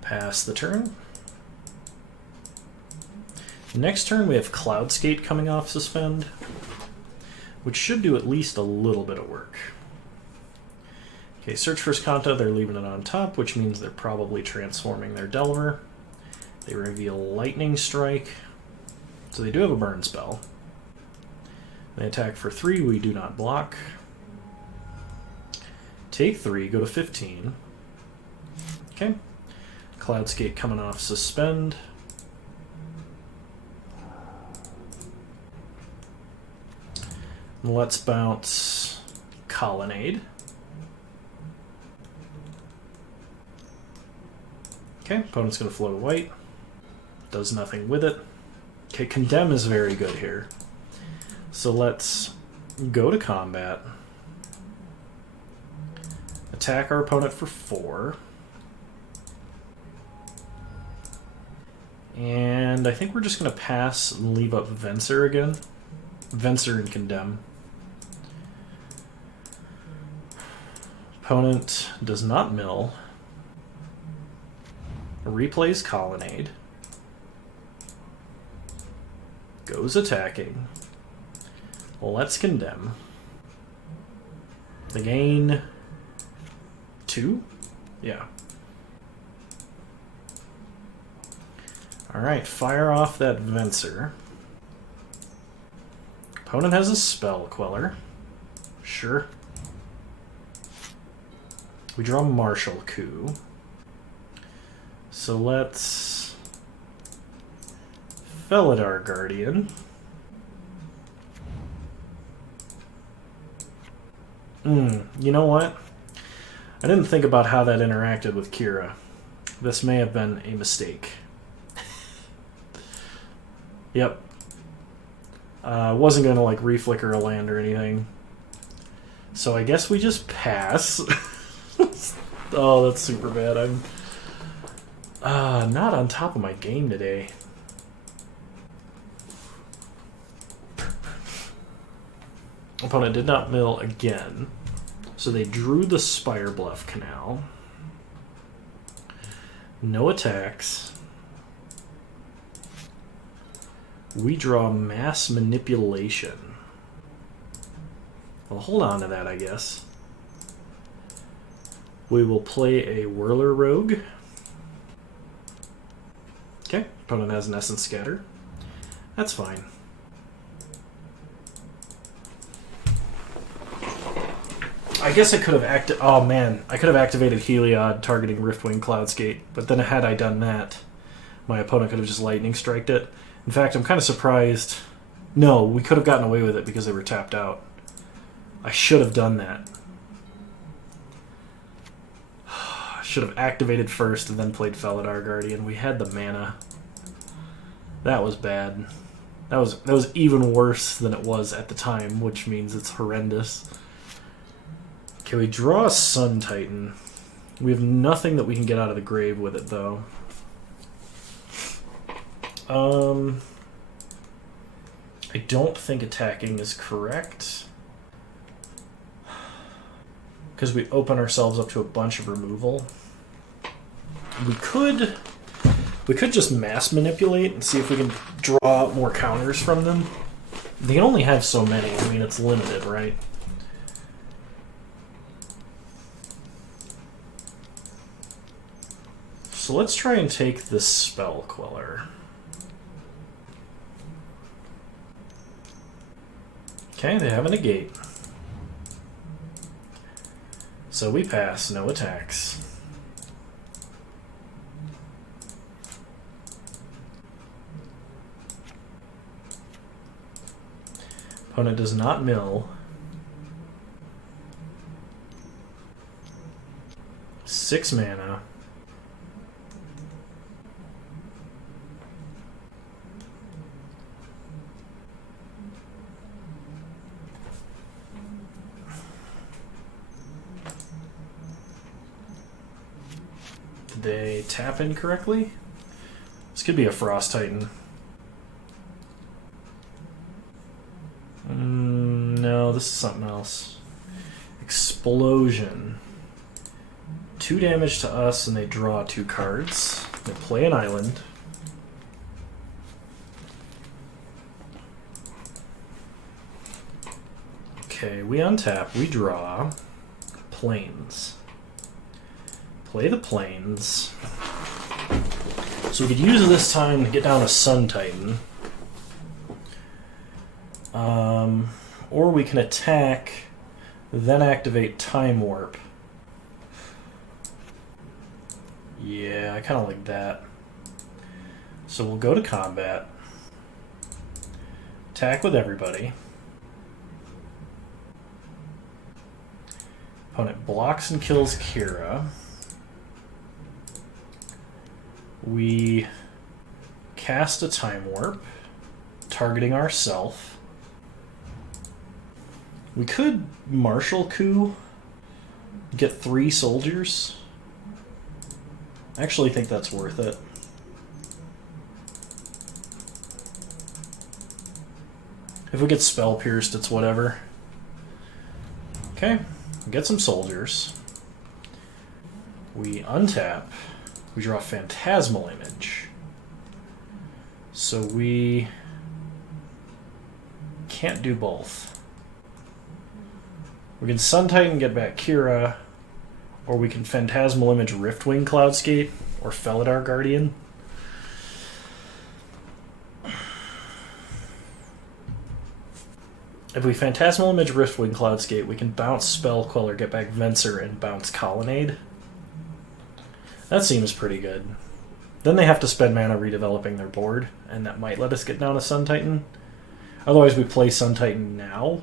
Pass the turn. Next turn we have Cloudskate coming off Suspend, which should do at least a little bit of work. Okay, search for Skanta, they're leaving it on top, which means they're probably transforming their Delver. They reveal Lightning Strike, so they do have a burn spell. They attack for 3, we do not block. Take 3, go to 15. Okay. Cloudskate coming off Suspend. Let's bounce Colonnade. Okay, opponent's going to float a white. Does nothing with it. Okay, Condemn is very good here. So let's go to combat. Attack our opponent for 4. And I think we're just going to pass and leave up Venser again. Venser and Condemn. Opponent does not mill. Replays Colonnade. Goes attacking. Let's Condemn. They gain 2? Yeah. Alright, fire off that Venser. Opponent has a Spell Queller. Sure. We draw Martial Coup. So let's Felidar Guardian. You know what? I didn't think about how that interacted with Kira. This may have been a mistake. Yep. Wasn't going to like reflicker a land or anything. So I guess we just pass. Oh, that's super bad. I'm not on top of my game today. Opponent did not mill again. So they drew the Spire Bluff Canal. No attacks. We draw Mass Manipulation. Well, hold on to that, I guess. We will play a Whirler Rogue. Okay, opponent has an Essence Scatter. That's fine. I guess I could have oh man, I could have activated Heliod targeting Riftwing Cloudskate, but then had I done that, my opponent could have just Lightning Striked it. In fact, I'm kind of surprised. No, we could have gotten away with it because they were tapped out. I should have done that. I should have activated first and then played Felidar Guardian. We had the mana. That was bad. That was even worse than it was at the time, which means it's horrendous. Okay, we draw a Sun Titan. We have nothing that we can get out of the grave with it, though. I don't think attacking is correct. Because we open ourselves up to a bunch of removal. We could just mass manipulate and see if we can draw more counters from them. They only have so many. I mean, it's limited, right? So let's try and take this Spell Queller. Okay, they have a negate. So we pass, no attacks. Opponent does not mill. 6 mana. Did they tap incorrectly? This could be a Frost Titan. No, this is something else. Explosion. 2 damage to us, and they draw 2 cards. They play an island. Okay, we untap. We draw Plains. Play the Plains. So we could use this time to get down a Sun Titan. Or we can attack, then activate Time Warp. Yeah, I kind of like that. So we'll go to combat. Attack with everybody. Opponent blocks and kills Kira. We cast a Time Warp, targeting ourself. We could Martial Coup, get 3 soldiers. I actually think that's worth it. If we get Spell Pierced, it's whatever. Okay, get some soldiers. We untap. We draw Phantasmal Image. So we can't do both. We can Sun Titan and get back Kira, or we can Phantasmal Image Riftwing Cloudskate, or Felidar Guardian. If we Phantasmal Image Riftwing Cloudscape, we can bounce Spell Queller, get back Venser, and bounce Colonnade. That seems pretty good. Then they have to spend mana redeveloping their board, and that might let us get down to Sun Titan. Otherwise, we play Sun Titan now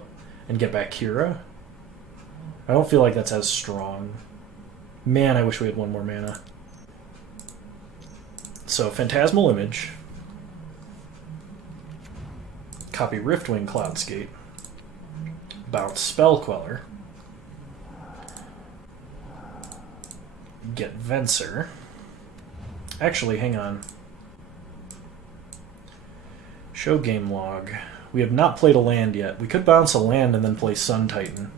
and get back Kira. I don't feel like that's as strong. Man, I wish we had one more mana. So, Phantasmal Image. Copy Riftwing Cloudscape. Bounce Spell Queller. Get Venser. Actually, hang on. Show game log. We have not played a land yet. We could bounce a land and then play Sun Titan.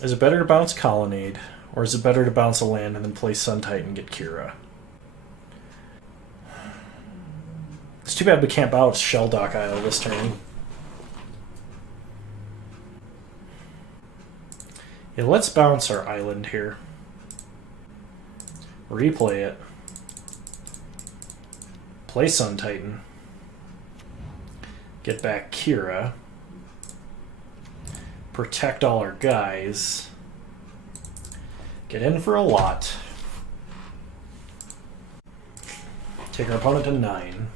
Is it better to bounce Colonnade, or is it better to bounce a land and then play Sun Titan and get Kira? It's too bad we can't bounce Shelldock Isle this turn. Yeah, let's bounce our island here. Replay it. Play Sun Titan. Get back Kira. Protect all our guys. Get in for a lot. Take our opponent to 9.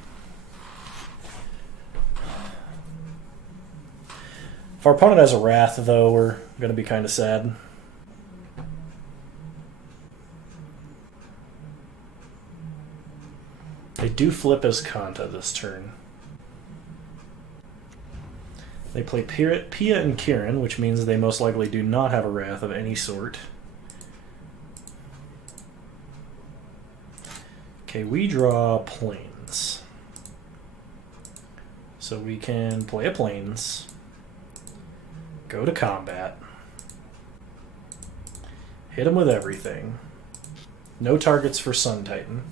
If our opponent has a Wrath, though, we're going to be kind of sad. They do flip as Kanta this turn. They play Pia and Kieran, which means they most likely do not have a Wrath of any sort. Okay, we draw Plains. So we can play a Plains. Go to combat. Hit him with everything. No targets for Sun Titan.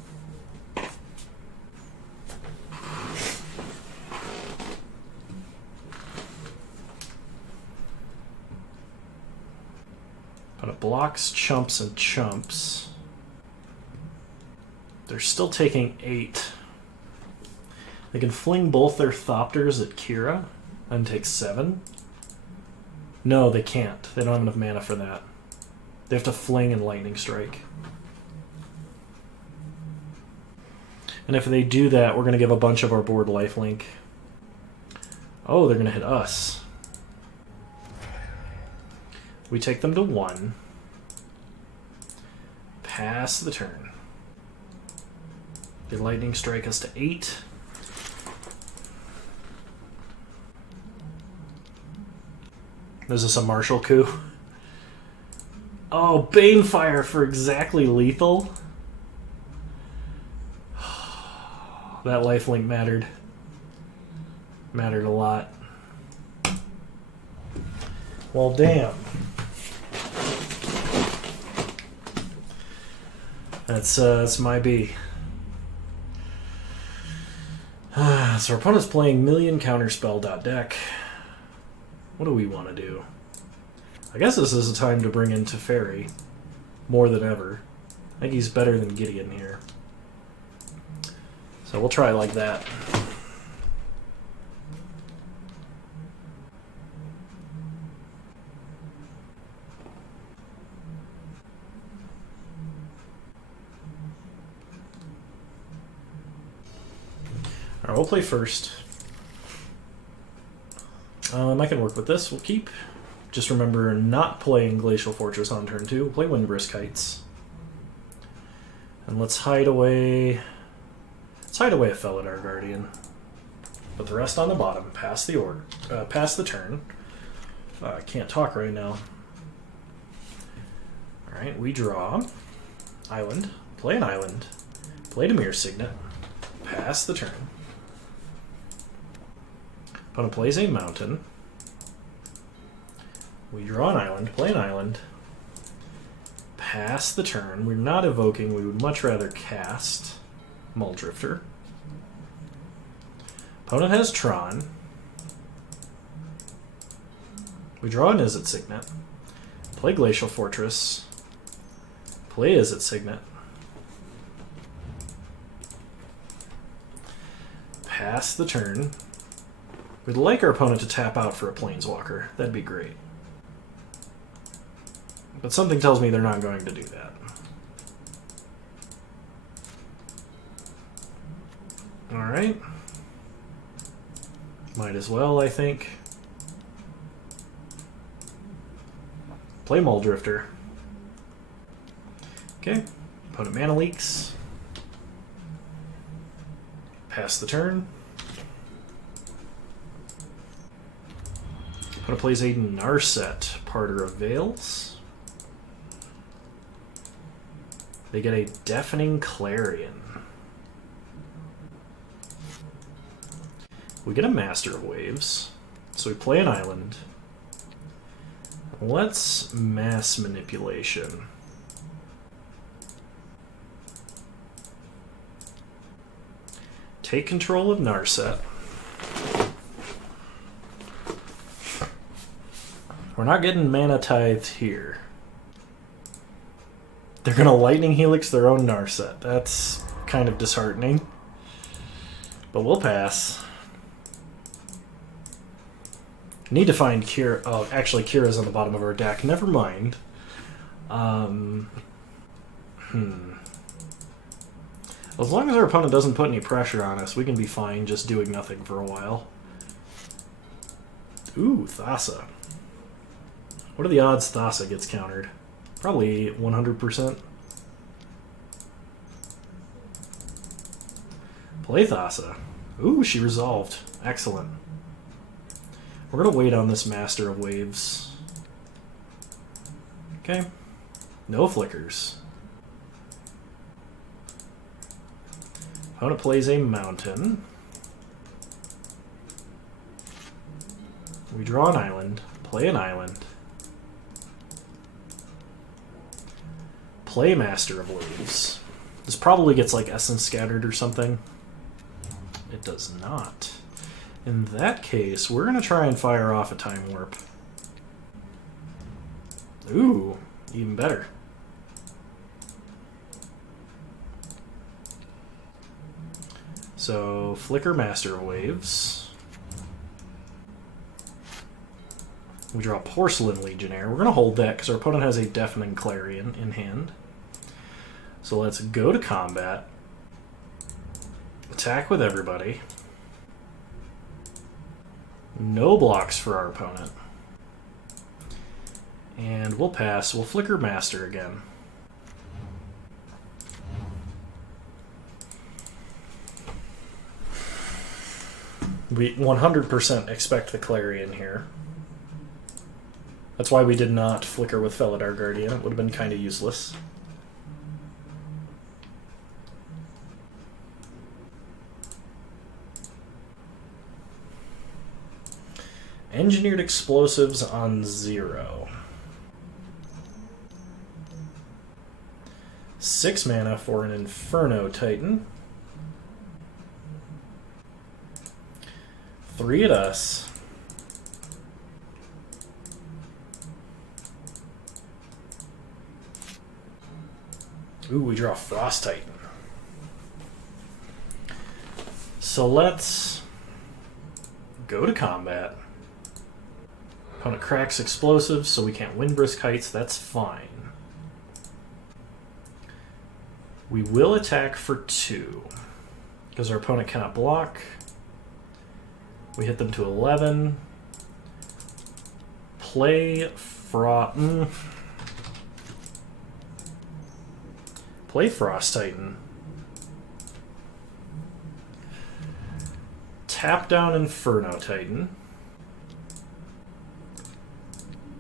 But it blocks chumps and chumps. They're still taking 8. They can fling both their Thopters at Kira and take 7. No, they can't. They don't have enough mana for that. They have to fling and lightning strike. And if they do that, we're going to give a bunch of our board lifelink. Oh, they're going to hit us. We take them to 1. Pass the turn. They lightning strike us to 8. Is this a Marshall coup? Oh, Banefire for exactly lethal? That lifelink mattered. Mattered a lot. Well, damn. That's my B. So our opponent's playing million counterspell deck. What do we want to do? I guess this is a time to bring in Teferi. More than ever. I think he's better than Gideon here. So we'll try like that. Alright, we'll play first. I can work with this. We'll keep. Just remember not playing Glacial Fortress on turn 2. We'll play Windbrisk Heights. And let's hide away... Let's hide away a Felidar Guardian. Put the rest on the bottom. Pass the turn. I can't talk right now. Alright, we draw. Island. Play an island. Play Dimir Signet. Pass the turn. Opponent plays a mountain. We draw an island, play an island. Pass the turn. We're not evoking, we would much rather cast Muldrifter. Opponent has Tron. We draw an Izzet Signet. Play Glacial Fortress. Play Izzet Signet. Pass the turn. We'd like our opponent to tap out for a Planeswalker. That'd be great. But something tells me they're not going to do that. Alright. Might as well, I think. Play Muldrifter. Okay. Opponent mana leaks. Pass the turn. Opponent plays a Narset, Parter of Veils. They get a Deafening Clarion. We get a Master of Waves. So we play an island. Let's Mass Manipulation. Take control of Narset. We're not getting Mana Tithe here. They're going to Lightning Helix their own Narset. That's kind of disheartening. But we'll pass. Need to find Kira. Oh, actually, Kira's on the bottom of our deck. Never mind. As long as our opponent doesn't put any pressure on us, we can be fine just doing nothing for a while. Ooh, Thassa. What are the odds Thassa gets countered? Probably 100%. Play Thassa. Ooh, she resolved. Excellent. We're going to wait on this Master of Waves. Okay. No flickers. Opponent plays a mountain. We draw an island. Play an island. Play Master of Waves. This probably gets like Essence Scattered or something. It does not. In that case, we're going to try and fire off a Time Warp. Ooh, even better. So, Flicker Master of Waves. We draw Porcelain Legionnaire. We're going to hold that because our opponent has a Deafening Clarion in hand. So let's go to combat. Attack with everybody. No blocks for our opponent. And we'll pass. We'll Flicker Master again. We 100% expect the Clarion here. That's why we did not Flicker with Felidar Guardian. It would have been kind of useless. Engineered Explosives on 0. 6 mana for an Inferno Titan. 3 at us. Ooh, we draw Frost Titan. So let's go to combat. Opponent cracks explosives, so we can't win Brisk Heights. That's fine. We will attack for 2, because our opponent cannot block. We hit them to 11. Play Play Frost Titan. Tap down Inferno Titan.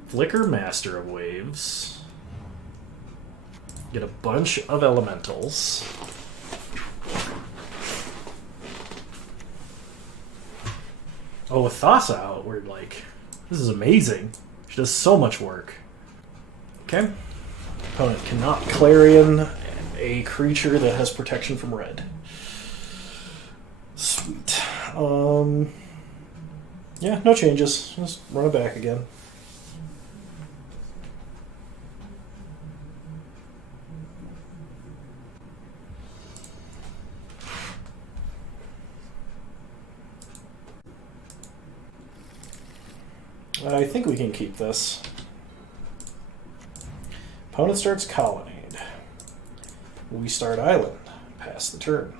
Flicker Master of Waves. Get a bunch of elementals. Oh, with Thassa out, we're like, this is amazing. She does so much work. Okay. Opponent cannot Clarion a creature that has protection from red. Sweet. Yeah, no changes. Just run it back again. I think we can keep this. Opponent starts Colonnade. We start Island. Pass the turn.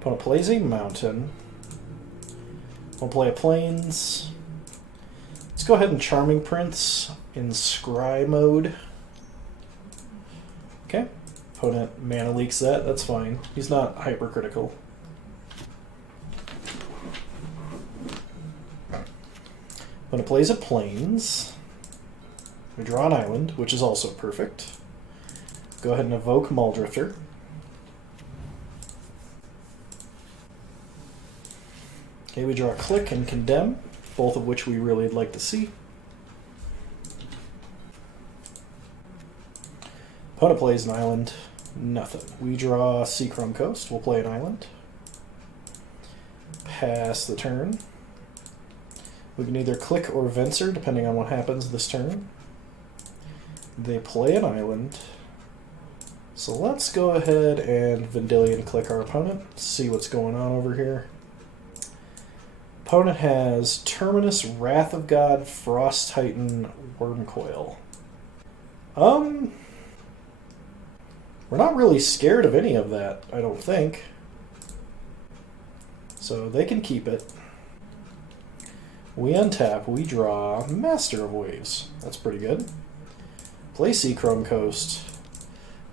Opponent plays a Mountain. We'll play a Plains. Let's go ahead and Charming Prince in Scry mode. Okay. Opponent mana leaks that. That's fine. He's not hypercritical. Opponent plays a Plains. We draw an Island, which is also perfect. Go ahead and evoke Muldrifter. Okay, we draw Click and Condemn, both of which we really would like to see. Opponent plays an Island. Nothing. We draw Seachrome Coast. We'll play an Island. Pass the turn. We can either Click or Venser, depending on what happens this turn. They play an Island. So let's go ahead and Vendilion Click our opponent. See what's going on over here. Opponent has Terminus, Wrath of God, Frost Titan, Wormcoil. We're not really scared of any of that, I don't think. So they can keep it. We untap, we draw Master of Waves. That's pretty good. Play Seachrome Coast.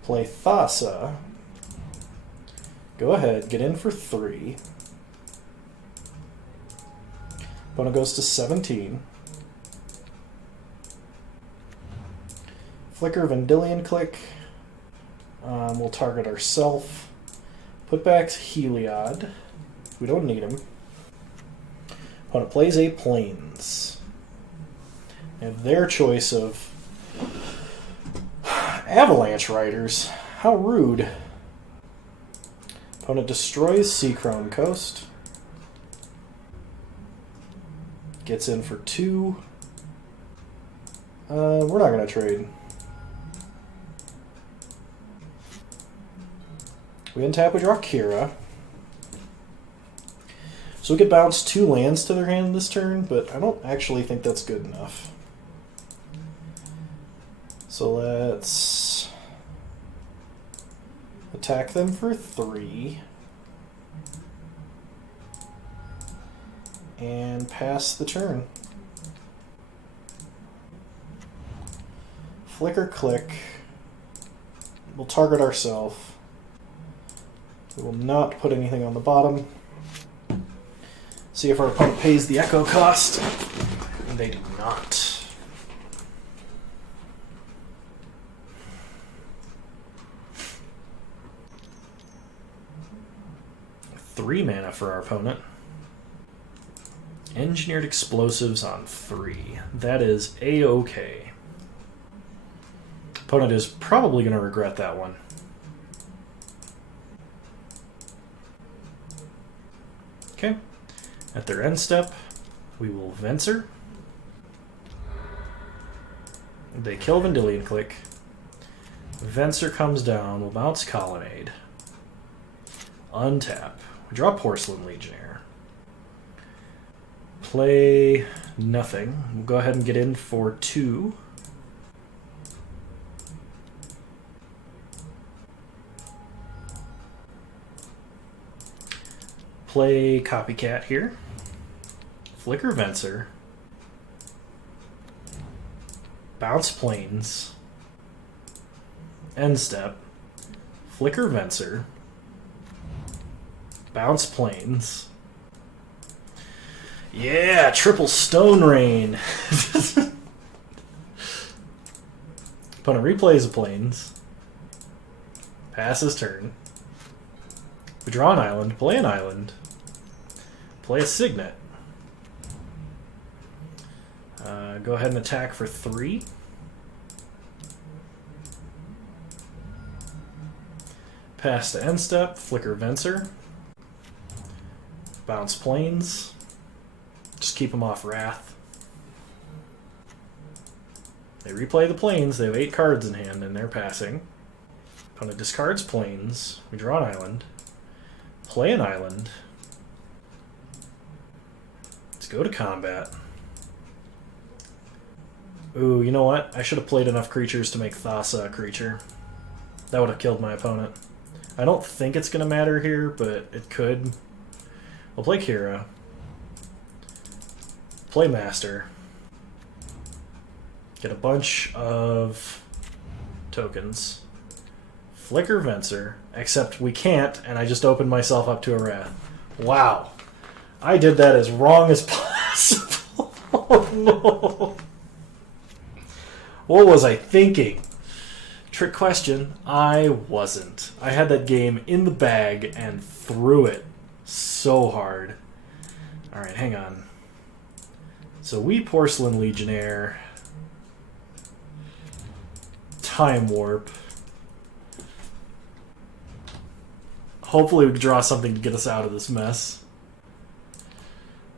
Play Thassa. Go ahead, get in for 3. Opponent goes to 17. Flicker, Vendilion Click. We'll target ourself. Put back Heliod. We don't need him. Opponent plays a Plains. They have their choice of Avalanche Riders. How rude. Opponent destroys Seachrome Coast. Gets in for 2. We're not going to trade. We untap, we draw Kira. So we could bounce 2 lands to their hand this turn, but I don't actually think that's good enough. So let's attack them for 3. And pass the turn. Flicker, Click. We'll target ourselves. We will not put anything on the bottom. See if our opponent pays the echo cost. And they do not. Three mana for our opponent. Engineered Explosives on 3. That is A-OK. Opponent is probably going to regret that one. Okay. At their end step, we will Venser. They kill Vendilion Click. Venser comes down, we'll bounce Colonnade. Untap. We draw Porcelain Legionnaire. Play nothing. We'll go ahead and get in for 2. Play Copycat here. Flicker Venser. Bounce Plains. End step. Flicker Venser. Bounce Plains. Yeah, triple Stone Rain. Opponent replays a Plains. Passes turn. We draw an island, play an island. Play a Signet. Go ahead and attack for 3. Pass to end step, Flicker Venser. Bounce Plains. Just keep them off Wrath. They replay the Plains, they have 8 cards in hand and they're passing. Opponent discards Plains, we draw an island. Play an island. go to combat. Ooh, you know what? I should have played enough creatures to make Thassa a creature. That would have killed my opponent. I don't think it's going to matter here, but it could. I'll play Kira. Play Master. Get a bunch of tokens. Flicker Venser, except we can't, and I just opened myself up to a Wrath. Wow. I did that as wrong as possible. Oh no. What was I thinking? Trick question. I wasn't. I had that game in the bag and threw it so hard. Alright, hang on. So we Porcelain Legionnaire. Time Warp. Hopefully we can draw something to get us out of this mess.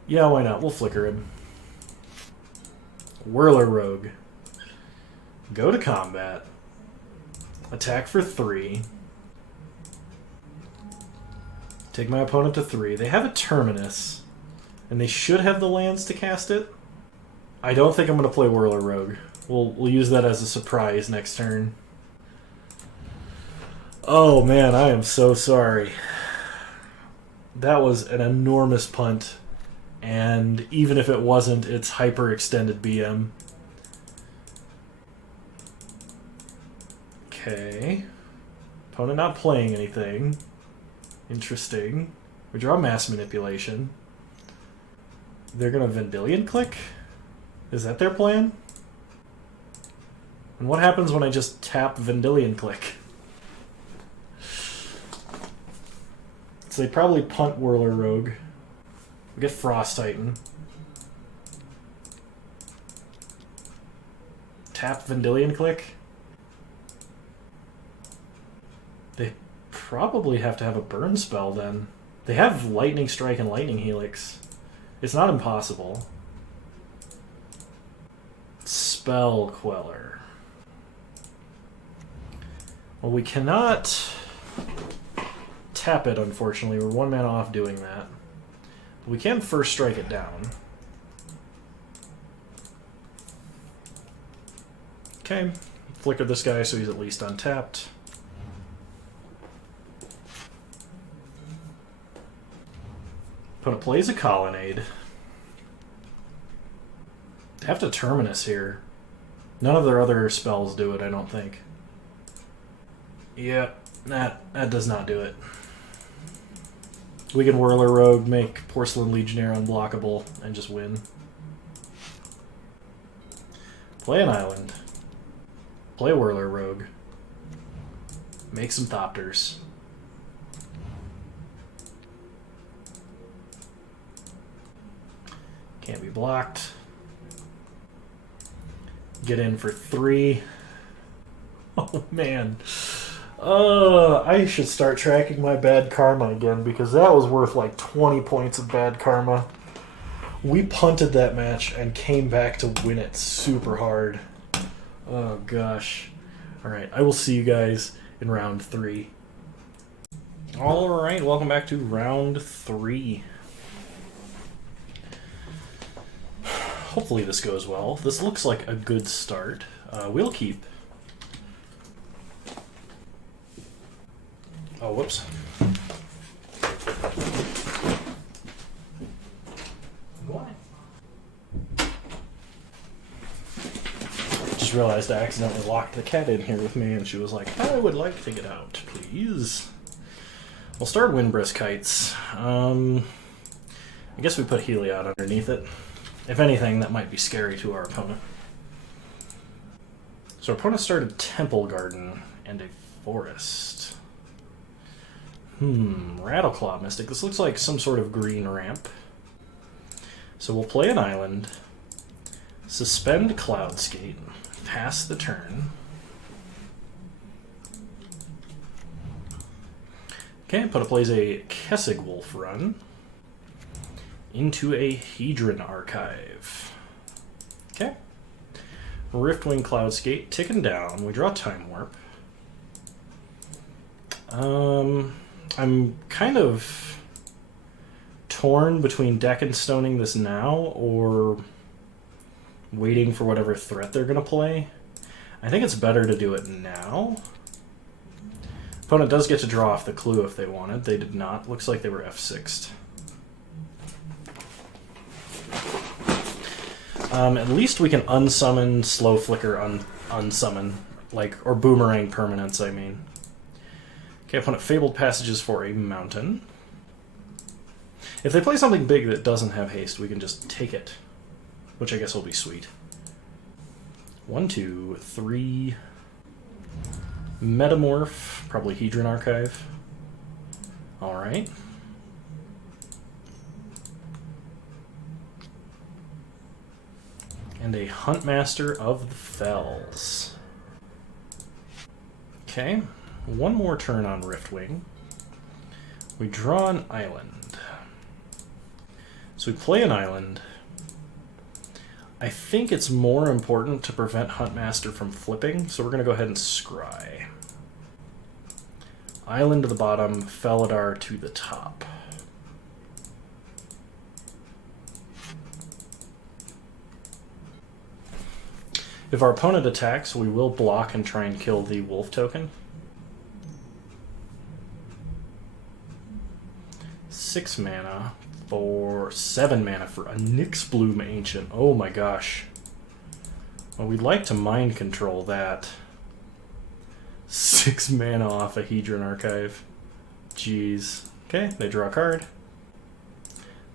Yeah, why not? We'll flicker him. Whirler Rogue. Go to combat. Attack for 3. Take my opponent to 3. They have a Terminus, and they should have the lands to cast it. I don't think I'm going to play Whirler Rogue. We'll use that as a surprise next turn. Oh man, I am so sorry. That was an enormous punt, and even if it wasn't, it's hyper-extended BM. Okay. Opponent not playing anything. Interesting. We draw Mass Manipulation. They're gonna Vendilion Click? Is that their plan? And what happens when I just tap Vendilion Click? So they probably punt Whirler Rogue. We get Frost Titan. Tap Vendilion Click. They probably have to have a burn spell then. They have Lightning Strike and Lightning Helix. It's not impossible. Spell Queller. Well, we cannot tap it, unfortunately. We're 1 mana off doing that. But we can first strike it down. Okay. Flicker this guy so he's at least untapped. Opponent plays a Colonnade. They have to Terminus here. None of their other spells do it, I don't think. Yep, that does not do it. We can Whirler Rogue, make Porcelain Legionnaire unblockable, and just win. Play an island. Play Whirler Rogue. Make some Thopters. Can't be blocked. Get in for 3. Oh man. I should start tracking my bad karma again because that was worth like 20 points of bad karma. We punted that match and came back to win it super hard. Oh gosh. Alright, I will see you guys in round 3. Alright, welcome back to round 3. Hopefully this goes well. This looks like a good start. We'll keep. Oh, whoops. Just realized I accidentally locked the cat in here with me, and she was like, I would like to get out, please. We'll start Windbrisk Kites. I guess we put Heliod underneath it. If anything, that might be scary to our opponent. So our opponent started Temple Garden and a Forest. Rattleclaw Mystic. This looks like some sort of green ramp. So we'll play an island, suspend Cloudskate, pass the turn. Okay, opponent plays a Kessig Wolf Run into a Hedron Archive. Okay. Riftwing Cloudskate, ticking down. We draw Time Warp. I'm kind of torn between deck and stoning this now or waiting for whatever threat they're going to play. I think it's better to do it now. Opponent does get to draw off the clue if they wanted. They did not. Looks like they were F6'd. At least we can unsummon, slow flicker, unsummon, like, or boomerang permanents, I mean. Okay, opponent fabled passages for a mountain. If they play something big that doesn't have haste, we can just take it, which I guess will be sweet. 1, 2, 3. Metamorph, probably Hedron Archive. Alright. And a Huntmaster of the Fells. Okay, one more turn on Riftwing. We draw an island. So we play an island. I think it's more important to prevent Huntmaster from flipping, so we're going to go ahead and scry. Island to the bottom, Felidar to the top. If our opponent attacks, we will block and try and kill the wolf token. 6 mana for 7 mana for a Nyxbloom Ancient. Oh my gosh. Well, we'd like to mind control that. 6 mana off a Hedron Archive. Jeez. Okay, they draw a card.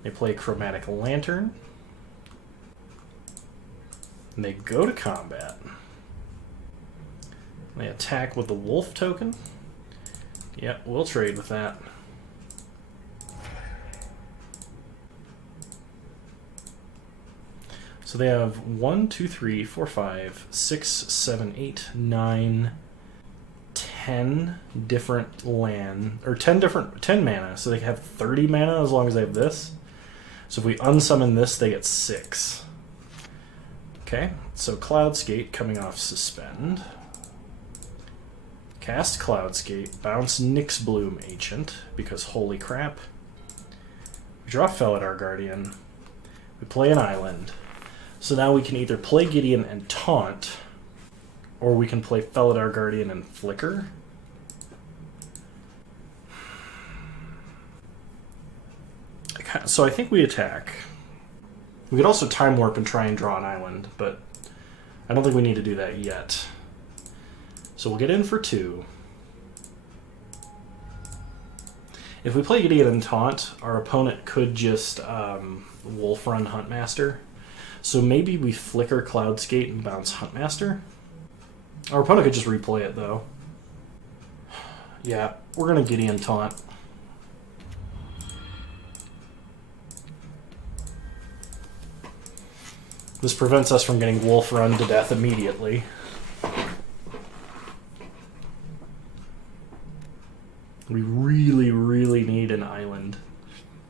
They play Chromatic Lantern. And they go to combat. They attack with the wolf token. Yeah, we'll trade with that. So they have 1, 2, 3, 4, 5, 6, 7, 8, 9, 10 different land, or 10 mana. So they have 30 mana as long as they have this. So if we unsummon this, they get 6. Okay, so Cloudskate coming off Suspend. Cast Cloudskate, bounce Nyxbloom Ancient, because holy crap. We draw Felidar Guardian. We play an island. So now we can either play Gideon and taunt, or we can play Felidar Guardian and flicker. So I think we attack. We could also time warp and try and draw an island, but I don't think we need to do that yet. So we'll get in for 2. If we play Gideon and taunt, our opponent could just Wolf Run Huntmaster. So maybe we flicker Cloudskate and bounce Huntmaster. Our opponent could just replay it, though. Yeah, we're going to Gideon taunt. This prevents us from getting Wolf Run to death immediately. We really, really need an island.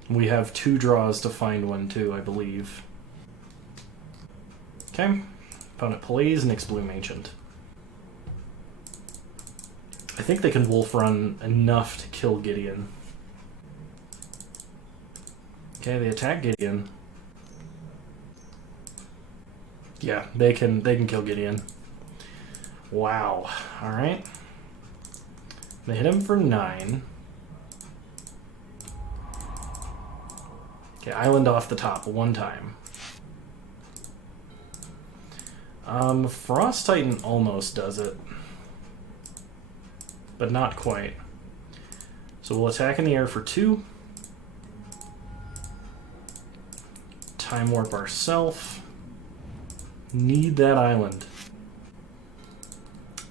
We have 2 draws to find one, too, I believe. Okay. Opponent plays Nyxbloom Ancient. I think they can Wolf Run enough to kill Gideon. Okay, they attack Gideon. Yeah, they can kill Gideon. Wow. Alright. They hit him for 9. Okay, island off the top 1 time. Frost Titan almost does it. But not quite. So we'll attack in the air for 2. Time warp ourselves. Need that island.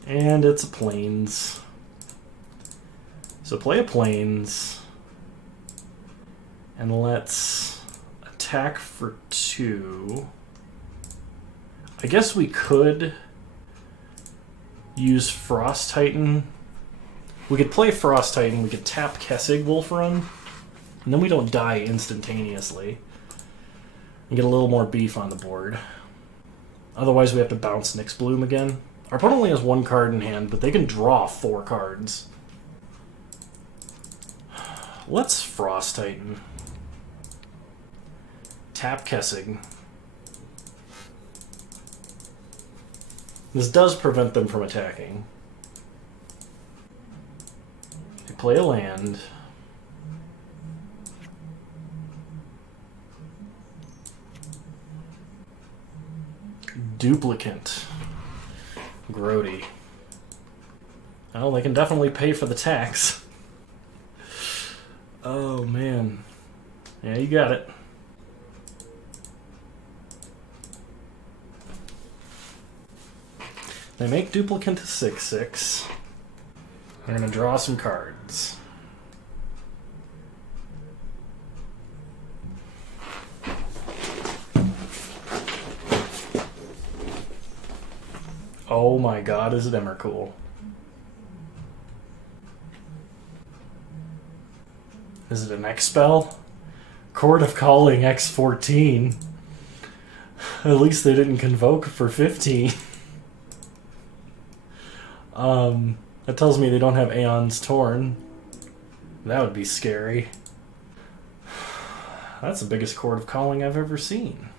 And it's a plains. So play a plains. And let's attack for 2. I guess we could use Frost Titan. We could play Frost Titan, we could tap Kessig Wolf Run, and then we don't die instantaneously. And get a little more beef on the board. Otherwise we have to bounce Nyxbloom again. Our opponent only has 1 card in hand, but they can draw 4 cards. Let's Frost Titan. Tap Kessig. This does prevent them from attacking. They play a land. Duplicant. Grody. Oh, they can definitely pay for the tax. Oh, man. Yeah, you got it. They make Duplicant to 6/6. They're going to draw some cards. Oh my god, is it Emrakul? Is it an X spell? Court of Calling X14. At least they didn't convoke for 15. That tells me they don't have Aeon's Torn. That would be scary. That's the biggest Court of Calling I've ever seen.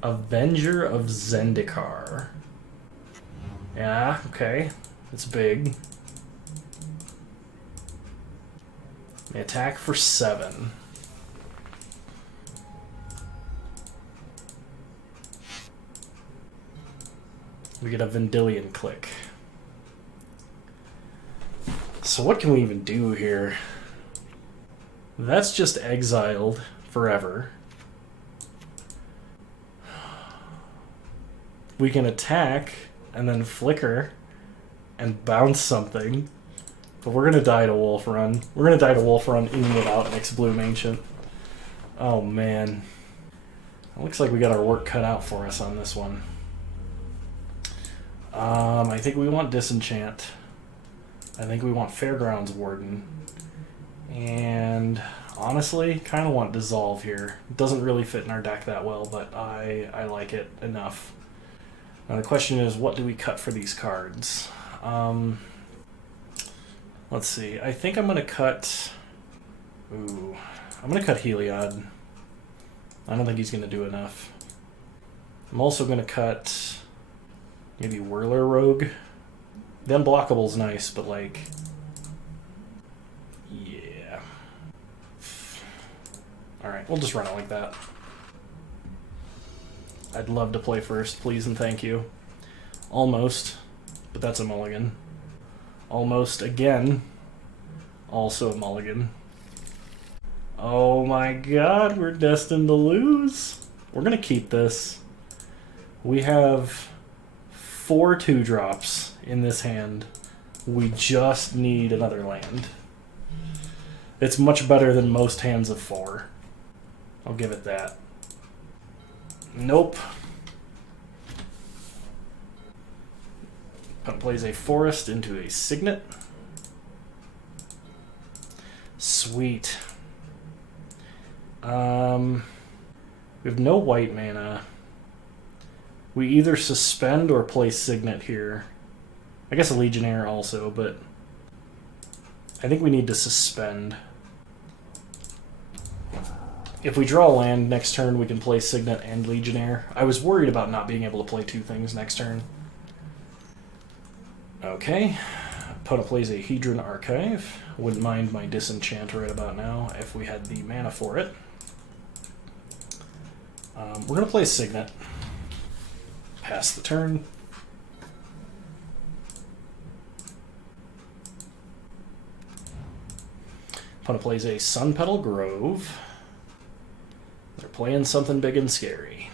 Avenger of Zendikar. Yeah, okay. It's big. They attack for 7. We get a Vendilion Click. So what can we even do here? That's just exiled forever. We can attack and then flicker and bounce something. But we're going to die to Wolf Run. We're going to die to Wolf Run even without an X-Bloom Ancient. Oh man. It looks like we got our work cut out for us on this one. I think we want Disenchant. I think we want Fairgrounds Warden. And honestly, kind of want Dissolve here. It doesn't really fit in our deck that well, but I like it enough. Now the question is, what do we cut for these cards? Let's see. I think I'm going to cut... Ooh. I'm going to cut Heliod. I don't think he's going to do enough. I'm also going to cut... maybe Whirler Rogue. The unblockable's nice, but like... yeah. Alright, we'll just run it like that. I'd love to play first, please and thank you. Almost, but that's a mulligan. Almost again, also a mulligan. Oh my god, we're destined to lose. We're gonna keep this. We have 4 2-drops in this hand. We just need another land. It's much better than most hands of 4. I'll give it that. Nope. Plays a forest into a Signet. Sweet. We have no white mana. We either suspend or play Signet here. I guess a Legionnaire also, but I think we need to suspend. If we draw a land next turn, we can play Signet and Legionnaire. I was worried about not being able to play 2 things next turn. Okay. Opponent plays a Hedron Archive. Wouldn't mind my Disenchant right about now if we had the mana for it. We're going to play Signet. Pass the turn. Opponent plays a Sunpetal Grove. They're playing something big and scary.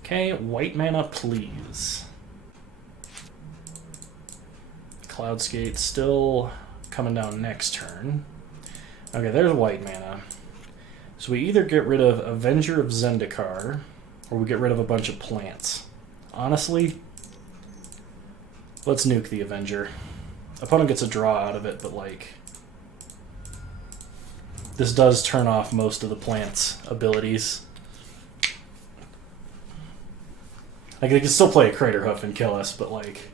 Okay, white mana, please. Cloudskate still coming down next turn. Okay, there's white mana. So we either get rid of Avenger of Zendikar, or we get rid of a bunch of plants. Honestly, let's nuke the Avenger. Opponent gets a draw out of it, but like... this does turn off most of the plant's abilities. Like, they can still play a Crater Hoof and kill us, but like...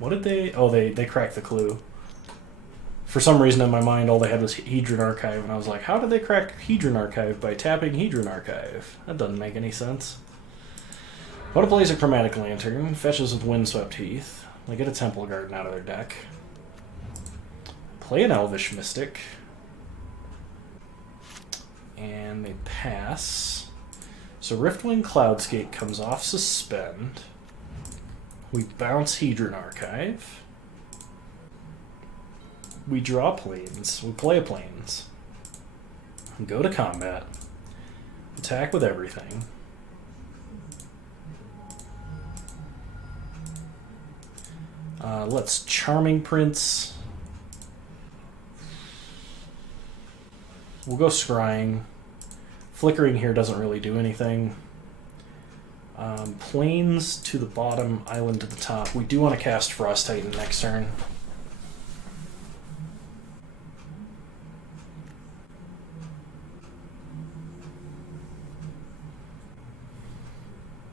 what did they... oh, they cracked the clue. For some reason in my mind, all they had was Hedron Archive, and I was like, how did they crack Hedron Archive by tapping Hedron Archive? That doesn't make any sense. Opponent plays a Chromatic Lantern, fetches with Windswept Heath. They get a Temple Garden out of their deck. Play an Elvish Mystic. And they pass. So Riftwing Cloudscape comes off Suspend. We bounce Hedron Archive. We draw Plains. We play a Plains. Go to combat. Attack with everything. Let's Charming Prince. We'll go Scrying. Flickering here doesn't really do anything. Plains to the bottom, Island to the top. We do want to cast Frost Titan next turn.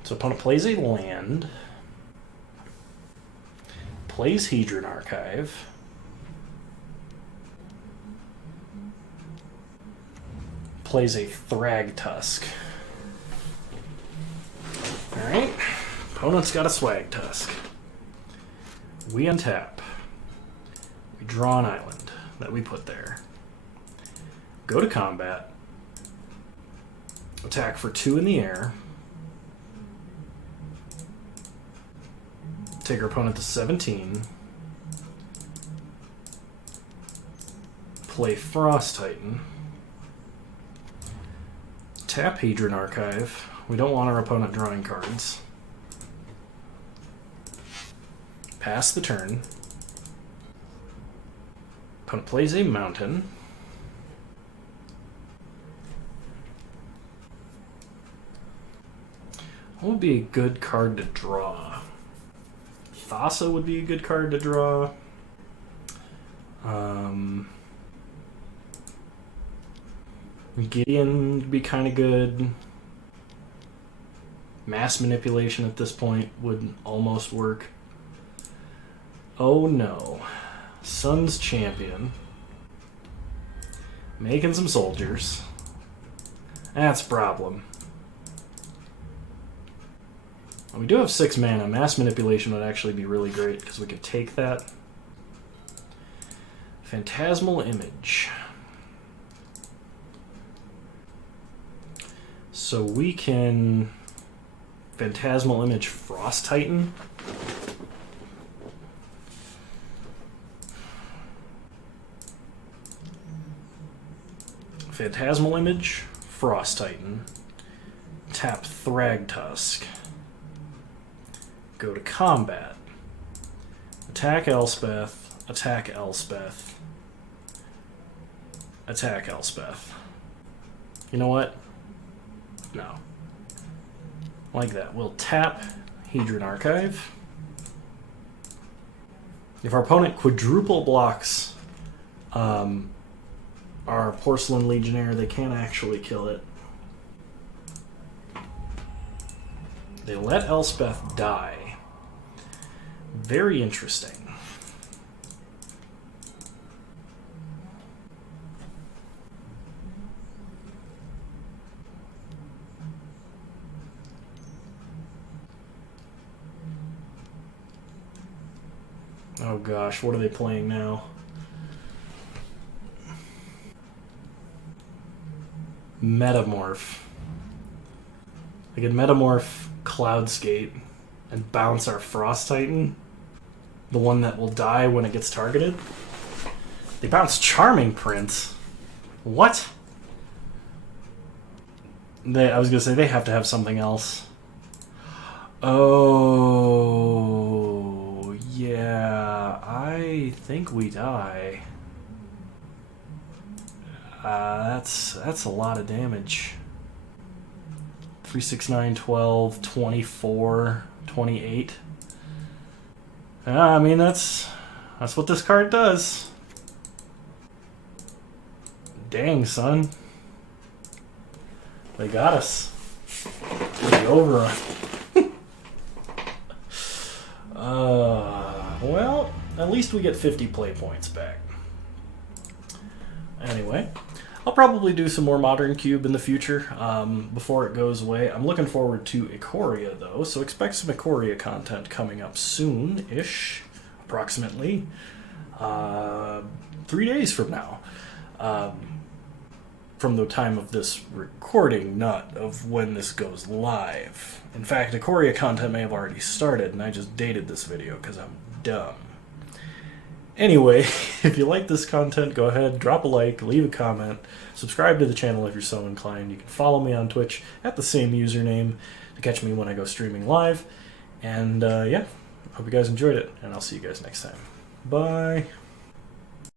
So opponent plays a land. Plays Hedron Archive. Plays a Thragtusk. Alright. Opponent's got a Swag Tusk. We untap. We draw an island that we put there. Go to combat. Attack for 2 in the air. Take our opponent to 17. Play Frost Titan. Tap Hedron Archive. We don't want our opponent drawing cards. Pass the turn. Opponent plays a mountain. What would be a good card to draw? Thassa would be a good card to draw. Gideon would be kind of good. Mass Manipulation at this point would almost work. Oh no. Sun's Champion. Making some soldiers. That's a problem. We do have 6 mana. Mass Manipulation would actually be really great because we could take that. Phantasmal Image. So we can Phantasmal Image Frost Titan. Phantasmal Image, Frost Titan. Tap Thragtusk. Go to combat. Attack Elspeth. Attack Elspeth. Attack Elspeth. You know what? No. Like that. We'll tap Hedron Archive. If our opponent quadruple blocks our Porcelain Legionnaire, they can't actually kill it. They let Elspeth die. Very interesting. Oh gosh, what are they playing now? Metamorph. I could Metamorph Cloudscape and bounce our Frost Titan, the one that will die when it gets targeted. They bounce Charming Prince. What? I was gonna say they have to have something else. Oh yeah, I think we die. That's a lot of damage. 3, 6, 9, 12, 24, 28. I mean, that's what this card does. Dang, son. They got us. The overrun. Well, at least we get 50 play points back. Anyway, I'll probably do some more Modern Cube in the future before it goes away. I'm looking forward to Ikoria, though, so expect some Ikoria content coming up soon-ish, approximately 3 days from now. From the time of this recording, not of when this goes live. In fact, Ikoria content may have already started, and I just dated this video because I'm dumb. Anyway, if you like this content, go ahead, drop a like, leave a comment, subscribe to the channel if you're so inclined. You can follow me on Twitch at the same username to catch me when I go streaming live. And yeah, hope you guys enjoyed it, and I'll see you guys next time. Bye!